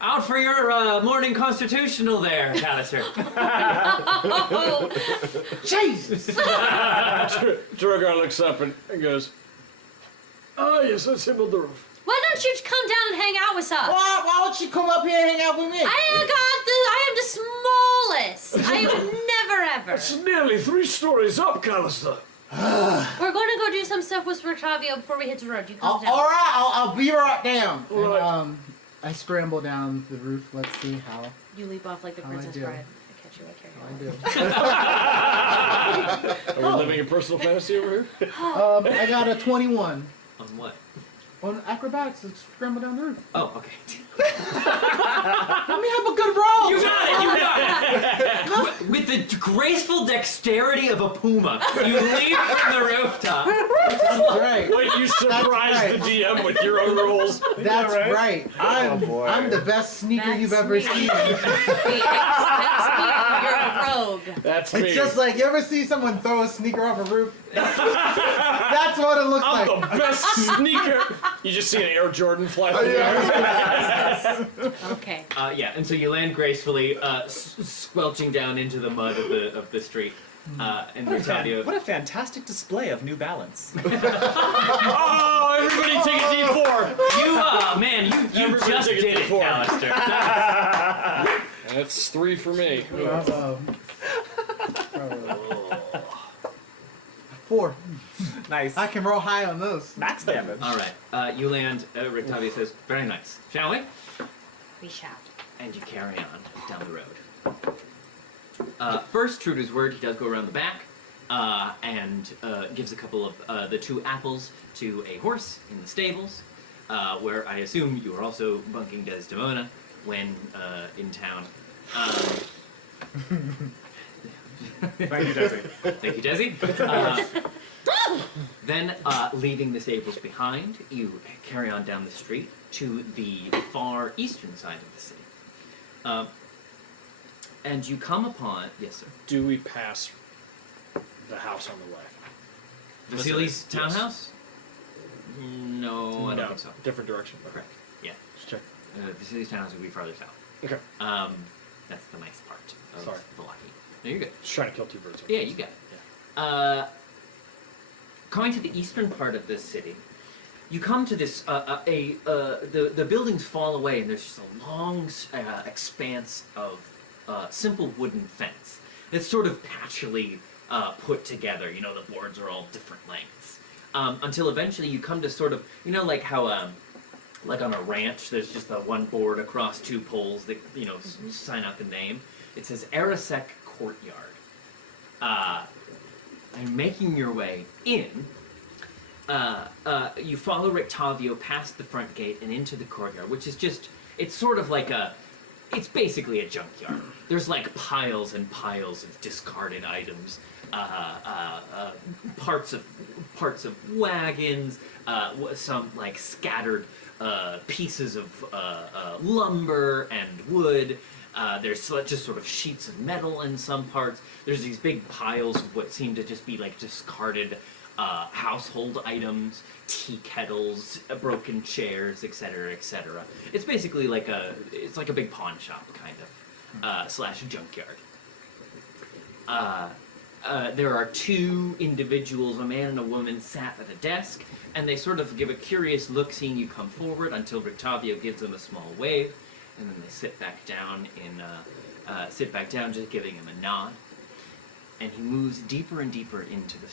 Out for your morning constitutional there, Callister. Jesus! Drogar looks up and goes, "Oh yes, let's him on the roof." Why don't you come down and hang out with us? Why don't you come up here and hang out with me? I am the smallest. I am never ever. It's nearly 3 stories up, Callister. We're going to go do some stuff with Rictavio before we hit the road. You come down. All right, I'll be right down. Right. And, I scramble down the roof. Let's see how You leap off like the How I Princess do. Bride. I catch you, I carry you. I do. Are we living a personal fantasy over here? I got a 21 On what? on acrobatics to scramble down the roof. Oh, okay. Let me have a good roll. You got it! With the graceful dexterity of a puma, you leap from the rooftop. That's right. Wait, you surprise right. the DM with your own rolls. That's right. I'm the best sneaker you've ever seen. You're a rogue. That's me. It's just like, you ever see someone throw a sneaker off a roof? That's what it looks I'm like. the best sneaker. You just see an Air Jordan fly through the air. Okay. Yeah, and so you land gracefully, squelching down into the mud of the street. And Rictavio. What a fantastic display of New Balance. Oh, everybody take a D4. You Everybody just take a did it, D4. Callister. That's 3 for me. 4. Nice. I can roll high on those. Max damage. All right, you land. Rictavio says, "Very nice, shall we?" We shout. And you carry on down the road. First, true to his word, he does go around the back and gives a couple of the 2 apples to a horse in the stables, where I assume you are also bunking Desdemona when in town. Thank you, Desi. Thank you, Desi. Then, leaving the stables behind, you carry on down the street to the far eastern side of the city. And you come upon... Yes, sir. Do we pass the house on the way? Vasily's townhouse? No, I don't think so. Different direction. Correct. Yeah. Just check. Vasily's townhouse would be farther south. Okay. That's the nice part of Sorry. Valaki. No, you're good. Just trying to kill 2 birds. Yeah, you got it. Going to the eastern part of this city, you come to this, the buildings fall away and there's just a long expanse of simple wooden fence. It's sort of patchily put together, you know, the boards are all different lengths. Until eventually you come to sort of, you know, like how, like on a ranch, there's just the one board across 2 poles that, you know, sign out the name. It says Arasek Courtyard. And making your way in, you follow Rictavio past the front gate and into the courtyard, which is just, it's sort of like it's basically a junkyard. There's like piles and piles of discarded items, parts of wagons, some like scattered pieces of lumber and wood. There's just sort of sheets of metal in some parts. There's these big piles of what seem to just be like discarded household items, tea kettles, broken chairs, etc., etc. It's basically like it's like a big pawn shop kind of slash junkyard. There are 2 individuals, a man and a woman, sat at a desk, and they sort of give a curious look seeing you come forward until Rictavio gives them a small wave. And then they sit back down just giving him a nod. And he moves deeper and deeper into the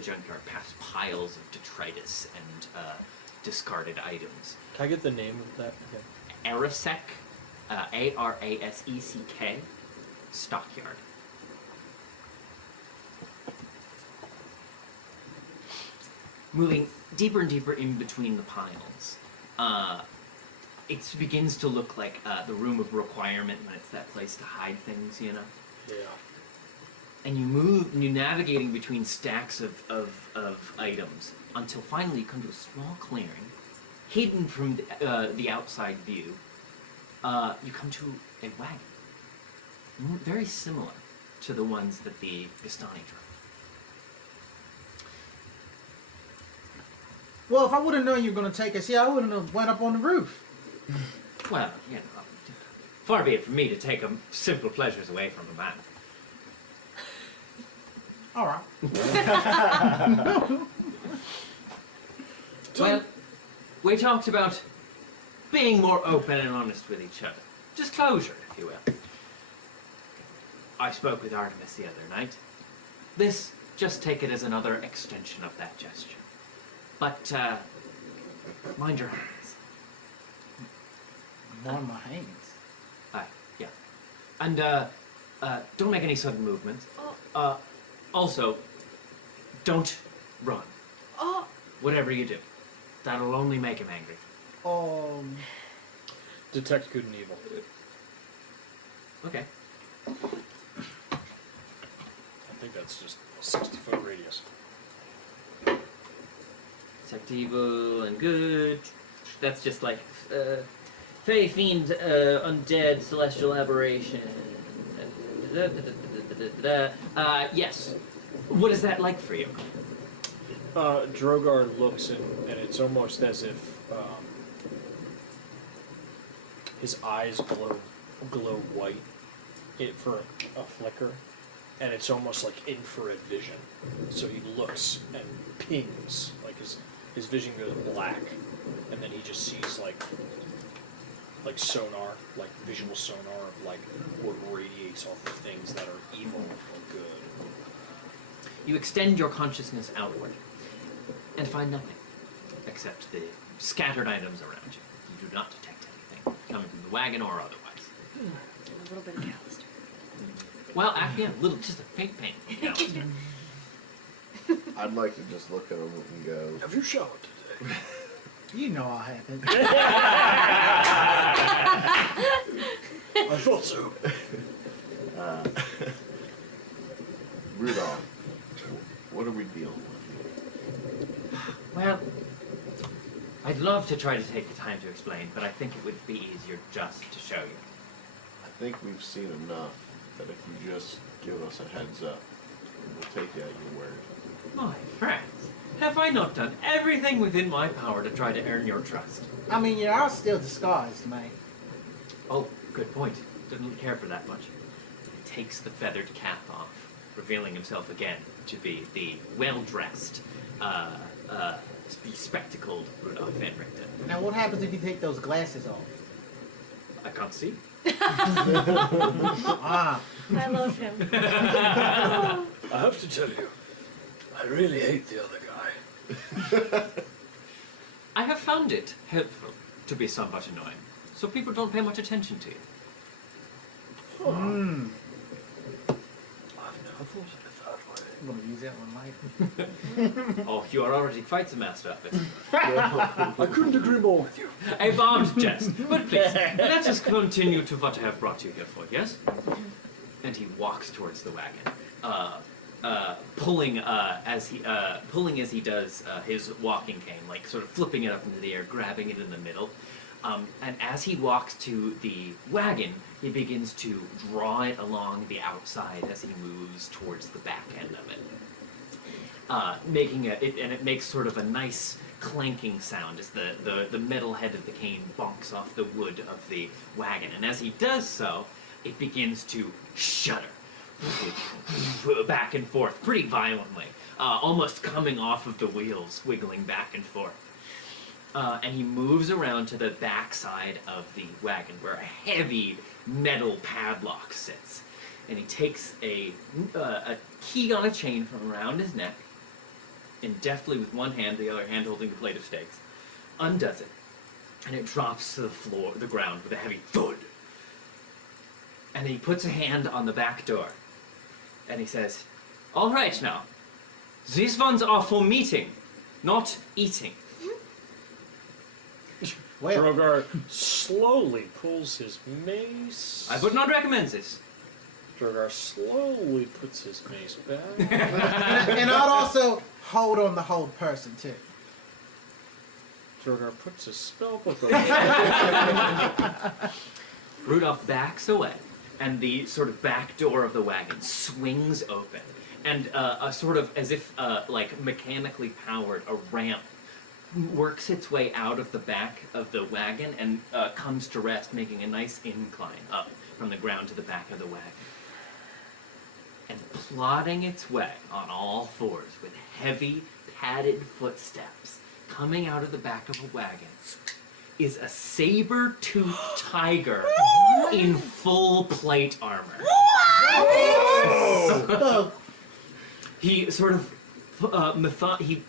junkyard, past piles of detritus and discarded items. Can I get the name of that again? Arasek, Arasek, Stockyard. Moving deeper and deeper in between the piles, it begins to look like the room of requirement when it's that place to hide things, you know? Yeah. And you're navigating between stacks of items until finally you come to a small clearing, hidden from the outside view. You come to a wagon, very similar to the ones that the Vistani drove. Well, if I would have known you were going to take us here, I wouldn't have went up on the roof. Well, you know, far be it from me to take simple pleasures away from a man. All right. Well, we talked about being more open and honest with each other. Disclosure, if you will. I spoke with Artemis the other night. Just take it as another extension of that gesture. But, mind your hands. Mind my hands. Yeah. And, don't make any sudden movements. Also, don't run. Whatever you do. That'll only make him angry. Detect good and evil. Okay. I think that's just a 60-foot radius. Detect evil and good. That's just like, Fae, Fiend, Undead, Celestial Aberration. Yes. What is that like for you? Drogar looks and it's almost as if his eyes glow white for a flicker, and it's almost like infrared vision. So he looks and pings, like his vision goes black, and then he just sees like sonar, like visual sonar of like what radiates off of things that are evil or good. You extend your consciousness outward and find nothing except the scattered items around you. You do not detect anything coming from the wagon or otherwise. A little bit of Callister. Well, actually, a little, just a faint pain. I'd like to just look at him and go, Have you showered today? You know I haven't. I thought so. Rudolph, what are we dealing with? Well, I'd love to try to take the time to explain, but I think it would be easier just to show you. I think we've seen enough that if you just give us a heads up, we'll take you at your word. My friends, have I not done everything within my power to try to earn your trust? I mean, you are still disguised, mate. Oh, good point. Didn't care for that much. He takes the feathered cap off, revealing himself again to be the well-dressed, bespectacled Rudolph Van Richten. Now, what happens if you take those glasses off? I can't see. Ah. I love him. I have to tell you, I really hate the other guy. I have found it helpful to be somewhat annoying, so people don't pay much attention to you. Hmm. I've never thought of it that way. I'm gonna use that one later. Oh, you are already quite the master of it. I couldn't agree more with you. A bombed jest. But please, let us continue to what I have brought you here for, yes? And he walks towards the wagon, pulling as he does his walking cane, like sort of flipping it up into the air, grabbing it in the middle. And as he walks to the wagon, he begins to draw it along the outside as he moves towards the back end of it. It makes sort of a nice clanking sound as the metal head of the cane bonks off the wood of the wagon. And as he does so, it begins to shudder back and forth pretty violently, almost coming off of the wheels, wiggling back and forth. And he moves around to the back side of the wagon where a heavy metal padlock sits. And he takes a key on a chain from around his neck, and deftly with one hand, the other hand holding the plate of stakes, undoes it, and it drops to the ground with a heavy thud. And he puts a hand on the back door, and he says, "All right now, these ones are for meeting, not eating." Well, Drogar slowly pulls his mace. I would not recommend this. Drogar slowly puts his mace back. and I'd also hold on the whole person, too. Drogar puts his spellbook over. Rudolph backs away, and the sort of back door of the wagon swings open, and a sort of, as if like mechanically powered, a ramp works its way out of the back of the wagon and comes to rest, making a nice incline up from the ground to the back of the wagon. And plodding its way on all fours with heavy, padded footsteps coming out of the back of a wagon is a saber-toothed tiger in full plate armor. He sort of he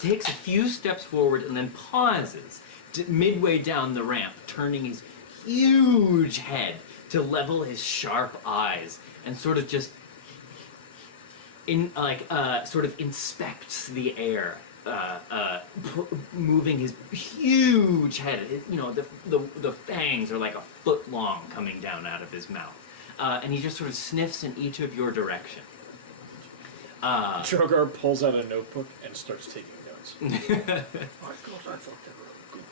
takes a few steps forward and then pauses midway down the ramp, turning his huge head to level his sharp eyes and sort of just sort of inspects the air, moving his huge head. The fangs are like a foot long coming down out of his mouth, and he just sort of sniffs in each of your direction. Drogar pulls out a notebook and starts taking notes. I thought they were good.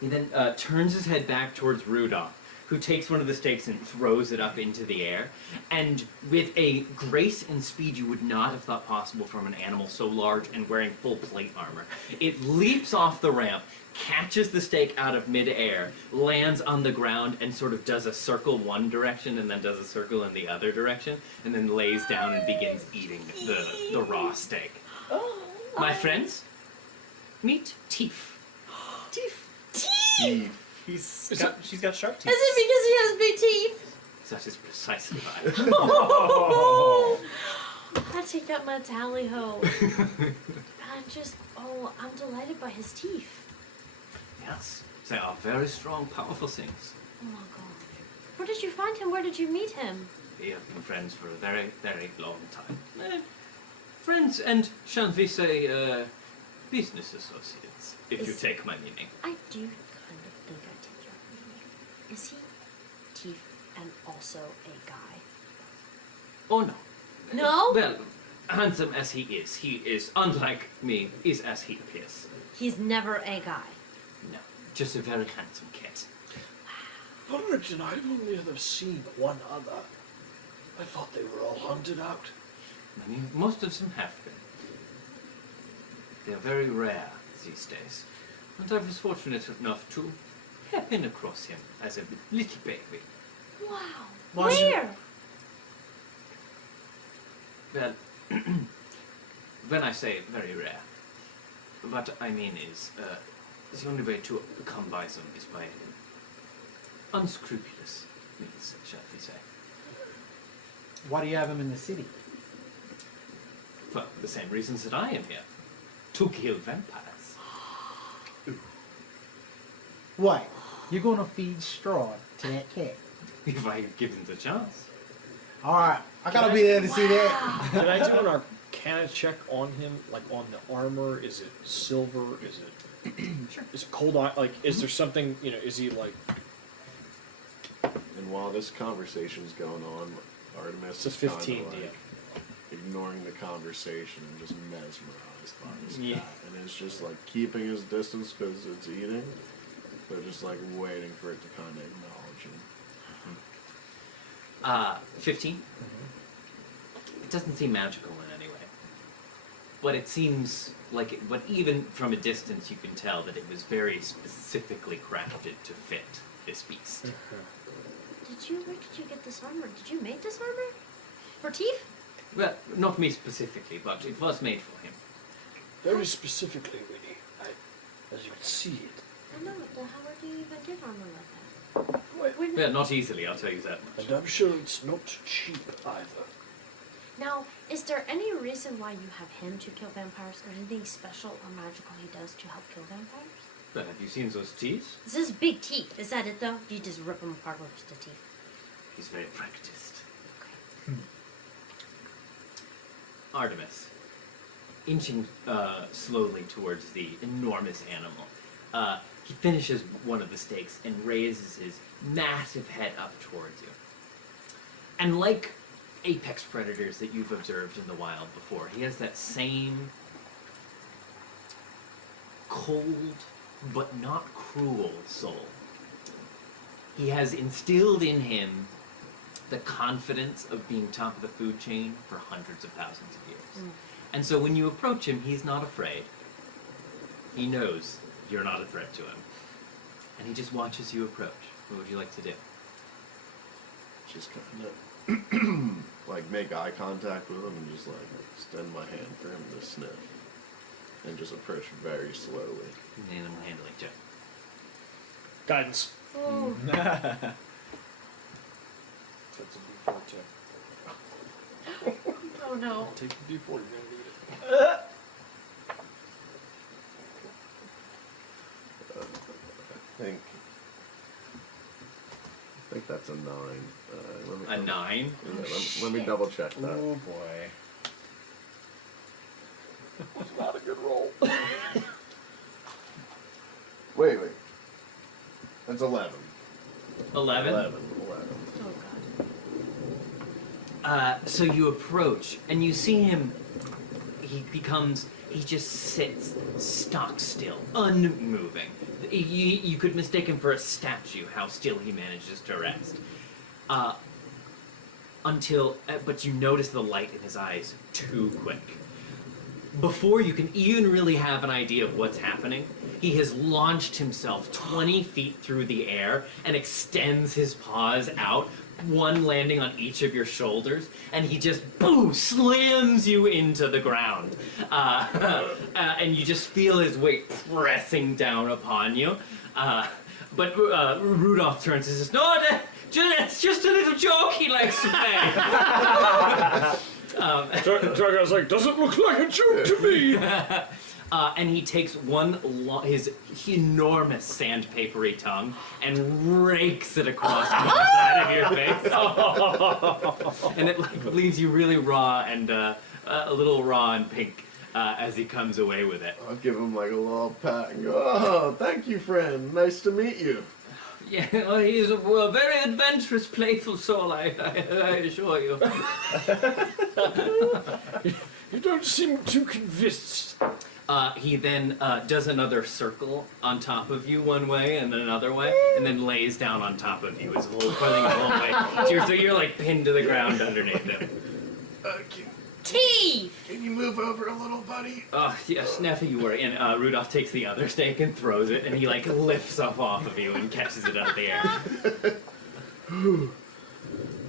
He then turns his head back towards Rudolph, who takes one of the stakes and throws it up into the air. And with a grace and speed you would not have thought possible from an animal so large and wearing full plate armor, it leaps off the ramp, catches the stake out of midair, lands on the ground, and sort of does a circle one direction and then does a circle in the other direction, and then lays down and begins eating the raw steak. My friends, meet Teef. Teeth! She's got sharp teeth. Is it because he has big teeth? That is precisely right. I take that my tally ho. I'm delighted by his teeth. Yes, they are very strong, powerful things. Oh my god. Where did you find him? Where did you meet him? We have been friends for a very, very long time. Friends and, shall we say, business associates, if you take my meaning. I do kind of think I take your meaning. Is he Teeth and also a guy? Oh no. No? Well, handsome as he is, unlike me, is as he appears. He's never a guy. No, just a very handsome kid. Origin, I've only ever seen one other. I thought they were all hunted out. I mean, most of them have been. They are very rare these days. And I was fortunate enough to happen across him as a little baby. Wow. Was it- Where? Well, when I say very rare, what I mean is, the only way to come by them is by unscrupulous means, shall we say. Why do you have him in the city? For the same reasons that I am here. To kill vampires. What? You're gonna feed Strahd to that cat? If I give given the chance. Alright, I gotta be there to see that. Can I do an Arcana check on him, like on the armor? Is it silver? Is it? Sure. Is it cold eye? Like, is there something? Is he like? And while this conversation's going on, Artemis It's a is kinda 15, like yeah. ignoring the conversation and just mesmerized by this Yeah. guy. And it's just like keeping his distance because it's eating, but just like waiting for it to kind of acknowledge him. 15? It doesn't seem magical in any way. But it seems like but even from a distance you can tell that it was very specifically crafted to fit this beast. Where did you get this armor? Did you make this armor? For Teeth? Well, not me specifically, but it was made for him. Very specifically, Winnie. As you can see it. I know, but how would you even get armor like that? Well, not easily, I'll tell you that much. And I'm sure it's not cheap either. Now, is there any reason why you have him to kill vampires, or anything special or magical he does to help kill vampires? But have you seen those teeth? This is big teeth. Is that it, though? You just rip them apart with the teeth. He's very practiced. Okay. Artemis, inching slowly towards the enormous animal, he finishes one of the stakes and raises his massive head up towards you. And like apex predators that you've observed in the wild before, he has that same cold but not cruel soul. He has instilled in him the confidence of being top of the food chain for hundreds of thousands of years. And so when you approach him, he's not afraid. He knows you're not a threat to him. And he just watches you approach. What would you like to do? Just kind of like make eye contact with him and just like extend my hand for him to sniff, and just approach very slowly. Animal handling check. Guidance. Oh. That's a D4 too. Oh no. Take the D4, you're gonna need it. I think that's a 9. A 9? Yeah, let me double check that. Oh boy. That's not a good roll. Wait. That's 11. 11? 11. Oh god. So you approach, and you see him. He just sits stock still, unmoving. You could mistake him for a statue, how still he manages to rest. But you notice the light in his eyes too quick. Before you can even really have an idea of what's happening, he has launched himself 20 feet through the air and extends his paws out, one landing on each of your shoulders, and he just, boom, slams you into the ground. And you just feel his weight pressing down upon you. But Rudolph turns and says, "No, it's just a little joke he likes to play." Dragon's like, doesn't look like a joke to me. And he takes his enormous sandpapery tongue and rakes it across one side of your face. And it leaves you really raw and a little raw and pink as he comes away with it. I'll give him like a little pat and go, "Oh, thank you, friend. Nice to meet you." Yeah, well, he's a very adventurous, playful soul, I assure you. You don't seem too convinced. He then does another circle on top of you one way and then another way, and then lays down on top of you, pulling the whole way. So you're like pinned to the ground underneath him. Teeth! Can you move over a little, buddy? Oh, yes, never you worry. And Rudolph takes the other stake and throws it, and he like lifts up off of you and catches it out of the air.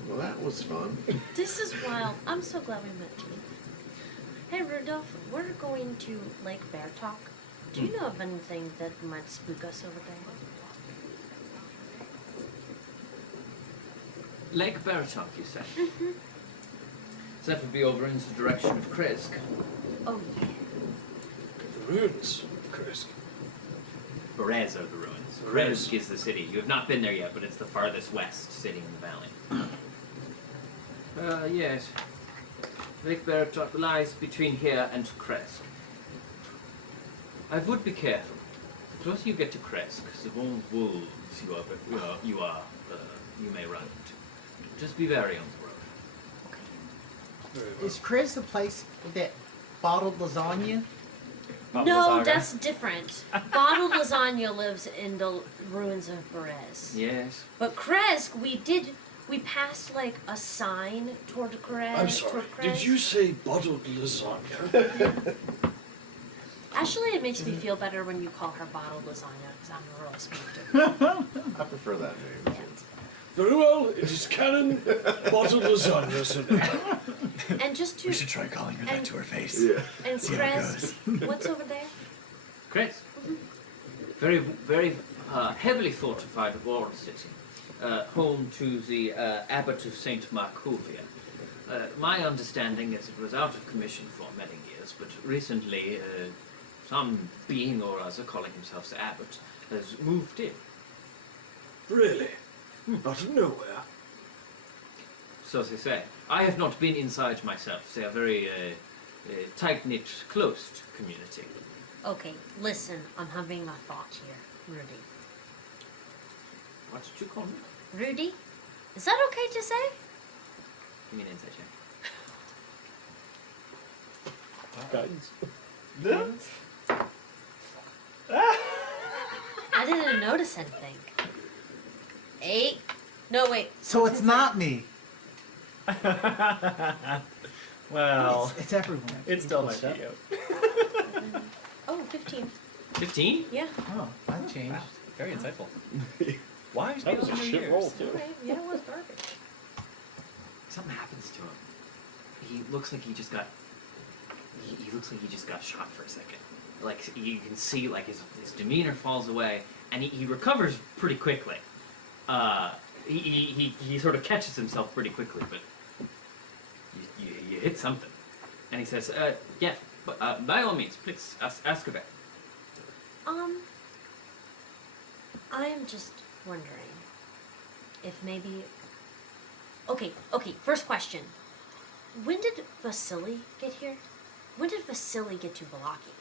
Well, that was fun. This is wild. I'm so glad we met you. Hey Rudolph, we're going to Lake Bear Talk. Do you know of anything that might spook us over there? Lake Baratok, you say? Mm-hmm. So that would be over in the direction of Kresk. Oh yeah. The ruins of Kresk. Berez are the ruins. Kresk is the city. You have not been there yet, but it's the farthest west city in the valley. Yes. Lake Baratok lies between here and Kresk. I would be careful. The closer you get to Kresk, the more wolves you may run into. Just be very on the road. Is Chris the place that bottled lasagna? No, that's different. Bottled lasagna lives in the ruins of Berez. Yes. But Kresk, we passed like a sign toward Kresk. I'm sorry, did you say bottled lasagna? Actually, it makes me feel better when you call her bottled lasagna, because I'm real spooky. I prefer that name. Very well, it is canon bottled lasagna. So And just to... We should try calling her that to her face. Yeah. And See how it Kresk, what's over there? Kresk. Very, very heavily fortified walled city. Home to the Abbot of St. Markovia. My understanding is it was out of commission for many years, but recently some being or other calling himself the Abbot has moved in. really? Out of nowhere. So they say. I have not been inside myself. They are very tight-knit, close community. Okay, listen, I'm having a thought here. Rudy. What did you call me? Rudy? Is that okay to say? Give me an insight check. Guidance. I didn't notice anything. 8? No, wait. So it's not me. Well, It's everyone. it still might be you. Oh, 15. 15? Yeah. Oh, that changed. Wow, very insightful. Why? That was a shit roll, too. Okay. Yeah, it was garbage. Something happens to him. He looks like he just got. He looks like he just got shot for a second. Like you can see, like his demeanor falls away, and he recovers pretty quickly. He sort of catches himself pretty quickly, but you hit something, and he says, "Yeah, but by all means, please ask away." I am just wondering if maybe. Okay. First question. When did Vasily get here? When did Vasily get to Vallaki?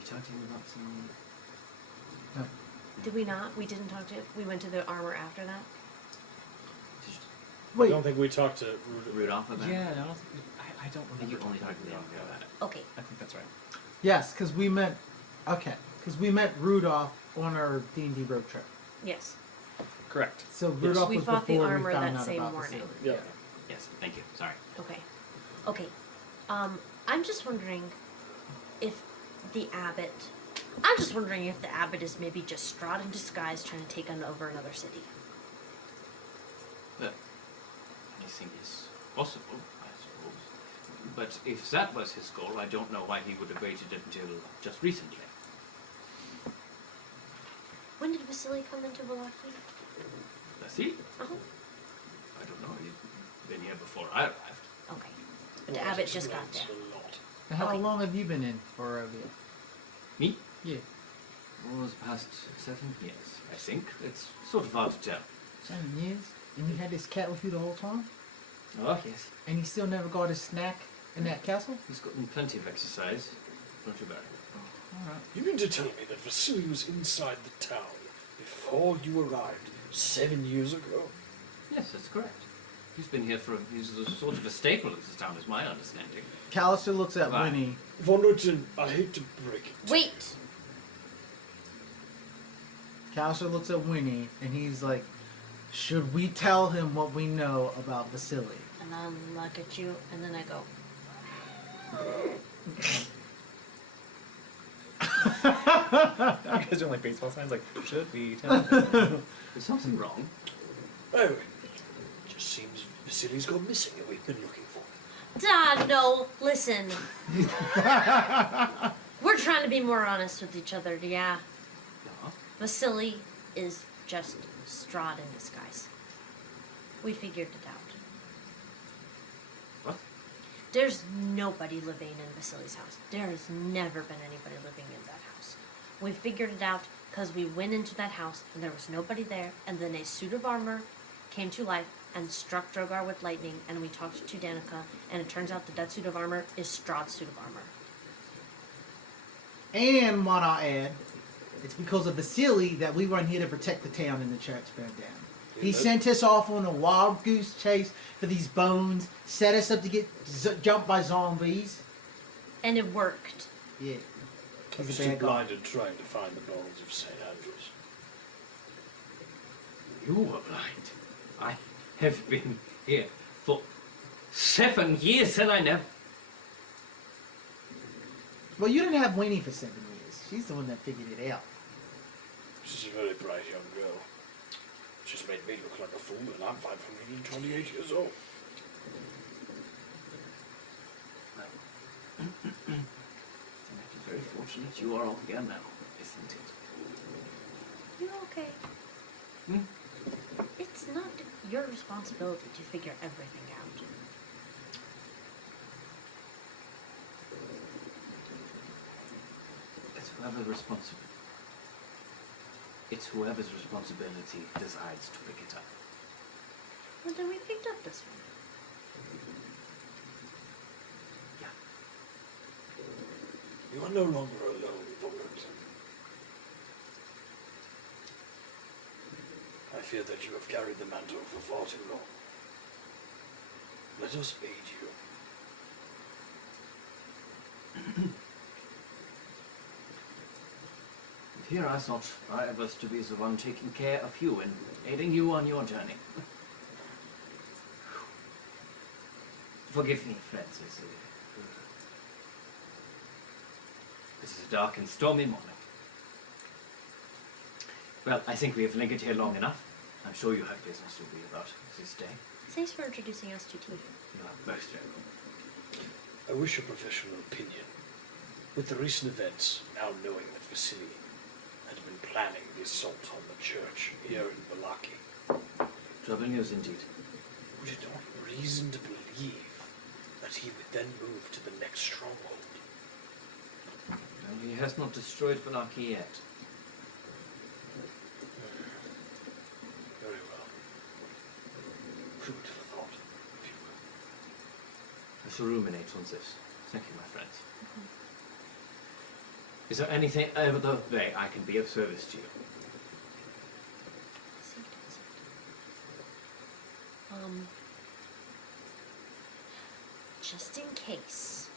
You talked to him about some. Did we not? We didn't talk to him? We went to the armor after that? I Wait, don't think we talked to Rudolph about it. Yeah, I don't I think you remember only talking talked to to him them about it. Okay. I think that's right. yes, because we met. Okay, because we met Rudolph on our D&D road trip. Yes. Correct. So Rudolph We was fought the before armor we found that out same about morning. Vasily. Yeah. Yes, thank you. Sorry. Okay. I'm just wondering if the abbot. I'm just wondering if the abbot is maybe just Strahd in disguise trying to take over another city. Anything is possible, I suppose. But if that was his goal, I don't know why he would have waited until just recently. When did Vasily come into Vallaki? Does he? Uh-huh. I don't know. He's been here before I arrived. Okay. But the abbot just got there. And how Okay. long have you been in Barovia? Me? Yeah, It was past 7 years, I think. It's sort of hard to tell. 7 years? And you had this cat with you the whole time? Oh, yes. And he still never got his snack in that castle? He's gotten plenty of exercise. Don't you worry. You mean to tell me that Vasily was inside the town before you arrived 7 years ago? Yes, that's correct. He's been here he's a sort of a staple of this town, is my understanding. Callister looks at Right. Winnie. Von Richten, I hate to break it. Wait! Callister looks at Winnie, and he's like, should we tell him what we know about Vasily? And I look at you, and then I go, You guys doing like baseball signs? Like, should we tell him? Is something wrong? Oh, it just seems Vasily's gone missing and we've been looking for him. no, listen. We're trying to be more honest with each other, yeah. No. Vasily is just Strahd in disguise. We figured it out. What? There's nobody living in Vasily's house. There has never been anybody living in that house. We figured it out because we went into that house and there was nobody there, and then a suit of armor came to life and struck Drogar with lightning, and we talked to Danica, and it turns out that suit of armor is Strahd's suit of armor. And might I add, it's because of Vasily that we weren't here to protect the town and the church burned down. He sent us off on a wild goose chase for these bones, set us up to get jumped by zombies. And it worked. Yeah. I was He's a too bad guy. blinded trying to find the bones of St. Andrews. You were blind. I have been here for 7 years and I never... Well, you didn't have Winnie for 7 years. She's the one that figured it out. She's a very bright young girl. She's made me look like a fool, and I'm 528 years old. It's very fortunate you are all here now, isn't it? You're okay. Hmm? It's not your responsibility to figure everything out. It's whoever's responsibility decides to pick it up. Well, then we picked up this one. Yeah. You are no longer alone, Von Richten. I fear that you have carried the mantle for far too long. Let us aid you. Here I thought I was to be the one taking care of you and aiding you on your journey. Forgive me, friends. This is a dark and stormy morning. Well, I think we have lingered here long enough. I'm sure you have business to be about this day. Thanks for introducing us to Tea. You are most welcome. I wish a professional opinion. With the recent events, now knowing that Vasily had been planning the assault on the church here in Vallaki, Trouble news indeed. would it not reason to believe that he would then move to the next stronghold? And he has not destroyed Vallaki yet. Very well. Food for thought, if you will. I shall ruminate on this. Thank you, my friends. Is there anything other way I can be of service to you? Just in case.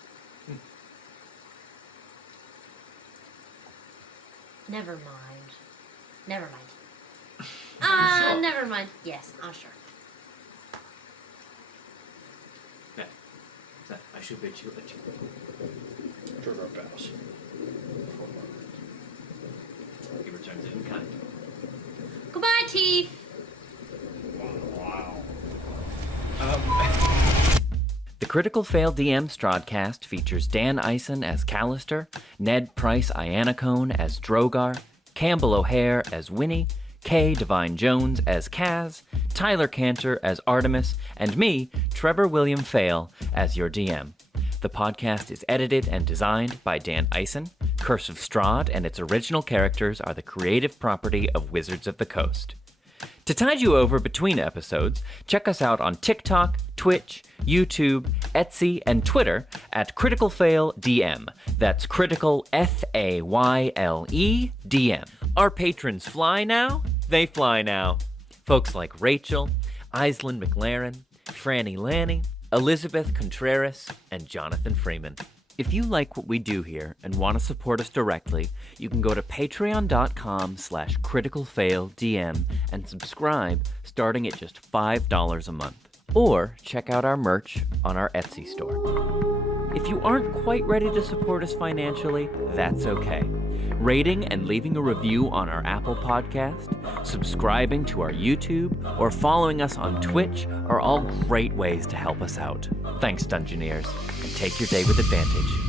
Never mind. Never mind. Never mind. Yes, I'm sure. Yeah. That I should bid you adieu. Trevor bows. He returns it in kind. Goodbye, Teeth. The Critical Fail DM Strahdcast features Dan Ison as Callister, Ned Pryce Iannacone as Drogar, Campbell O'Hare as Winnie, Kay Devine-Jones as Kaz, Tyler Kanter as Artemis, and me, Trevor William Fayle, as your DM. The podcast is edited and designed by Dan Ison. Curse of Strahd and its original characters are the creative property of Wizards of the Coast. To tide you over between episodes, check us out on TikTok, Twitch, YouTube, Etsy, and Twitter at Critical Fail DM. That's Critical Fayle DM. Our patrons fly now, they fly now. Folks like Rachel, Aislinn McLaren, Franny Lanny, Elizabeth Contreras, and Jonathan Freeman. If you like what we do here and want to support us directly, you can go to patreon.com/criticalfaildm and subscribe starting at just $5 a month. Or check out our merch on our Etsy store. If you aren't quite ready to support us financially, that's okay. Rating and leaving a review on our Apple podcast, subscribing to our YouTube, or following us on Twitch are all great ways to help us out. Thanks, Dungeoneers, and take your day with advantage.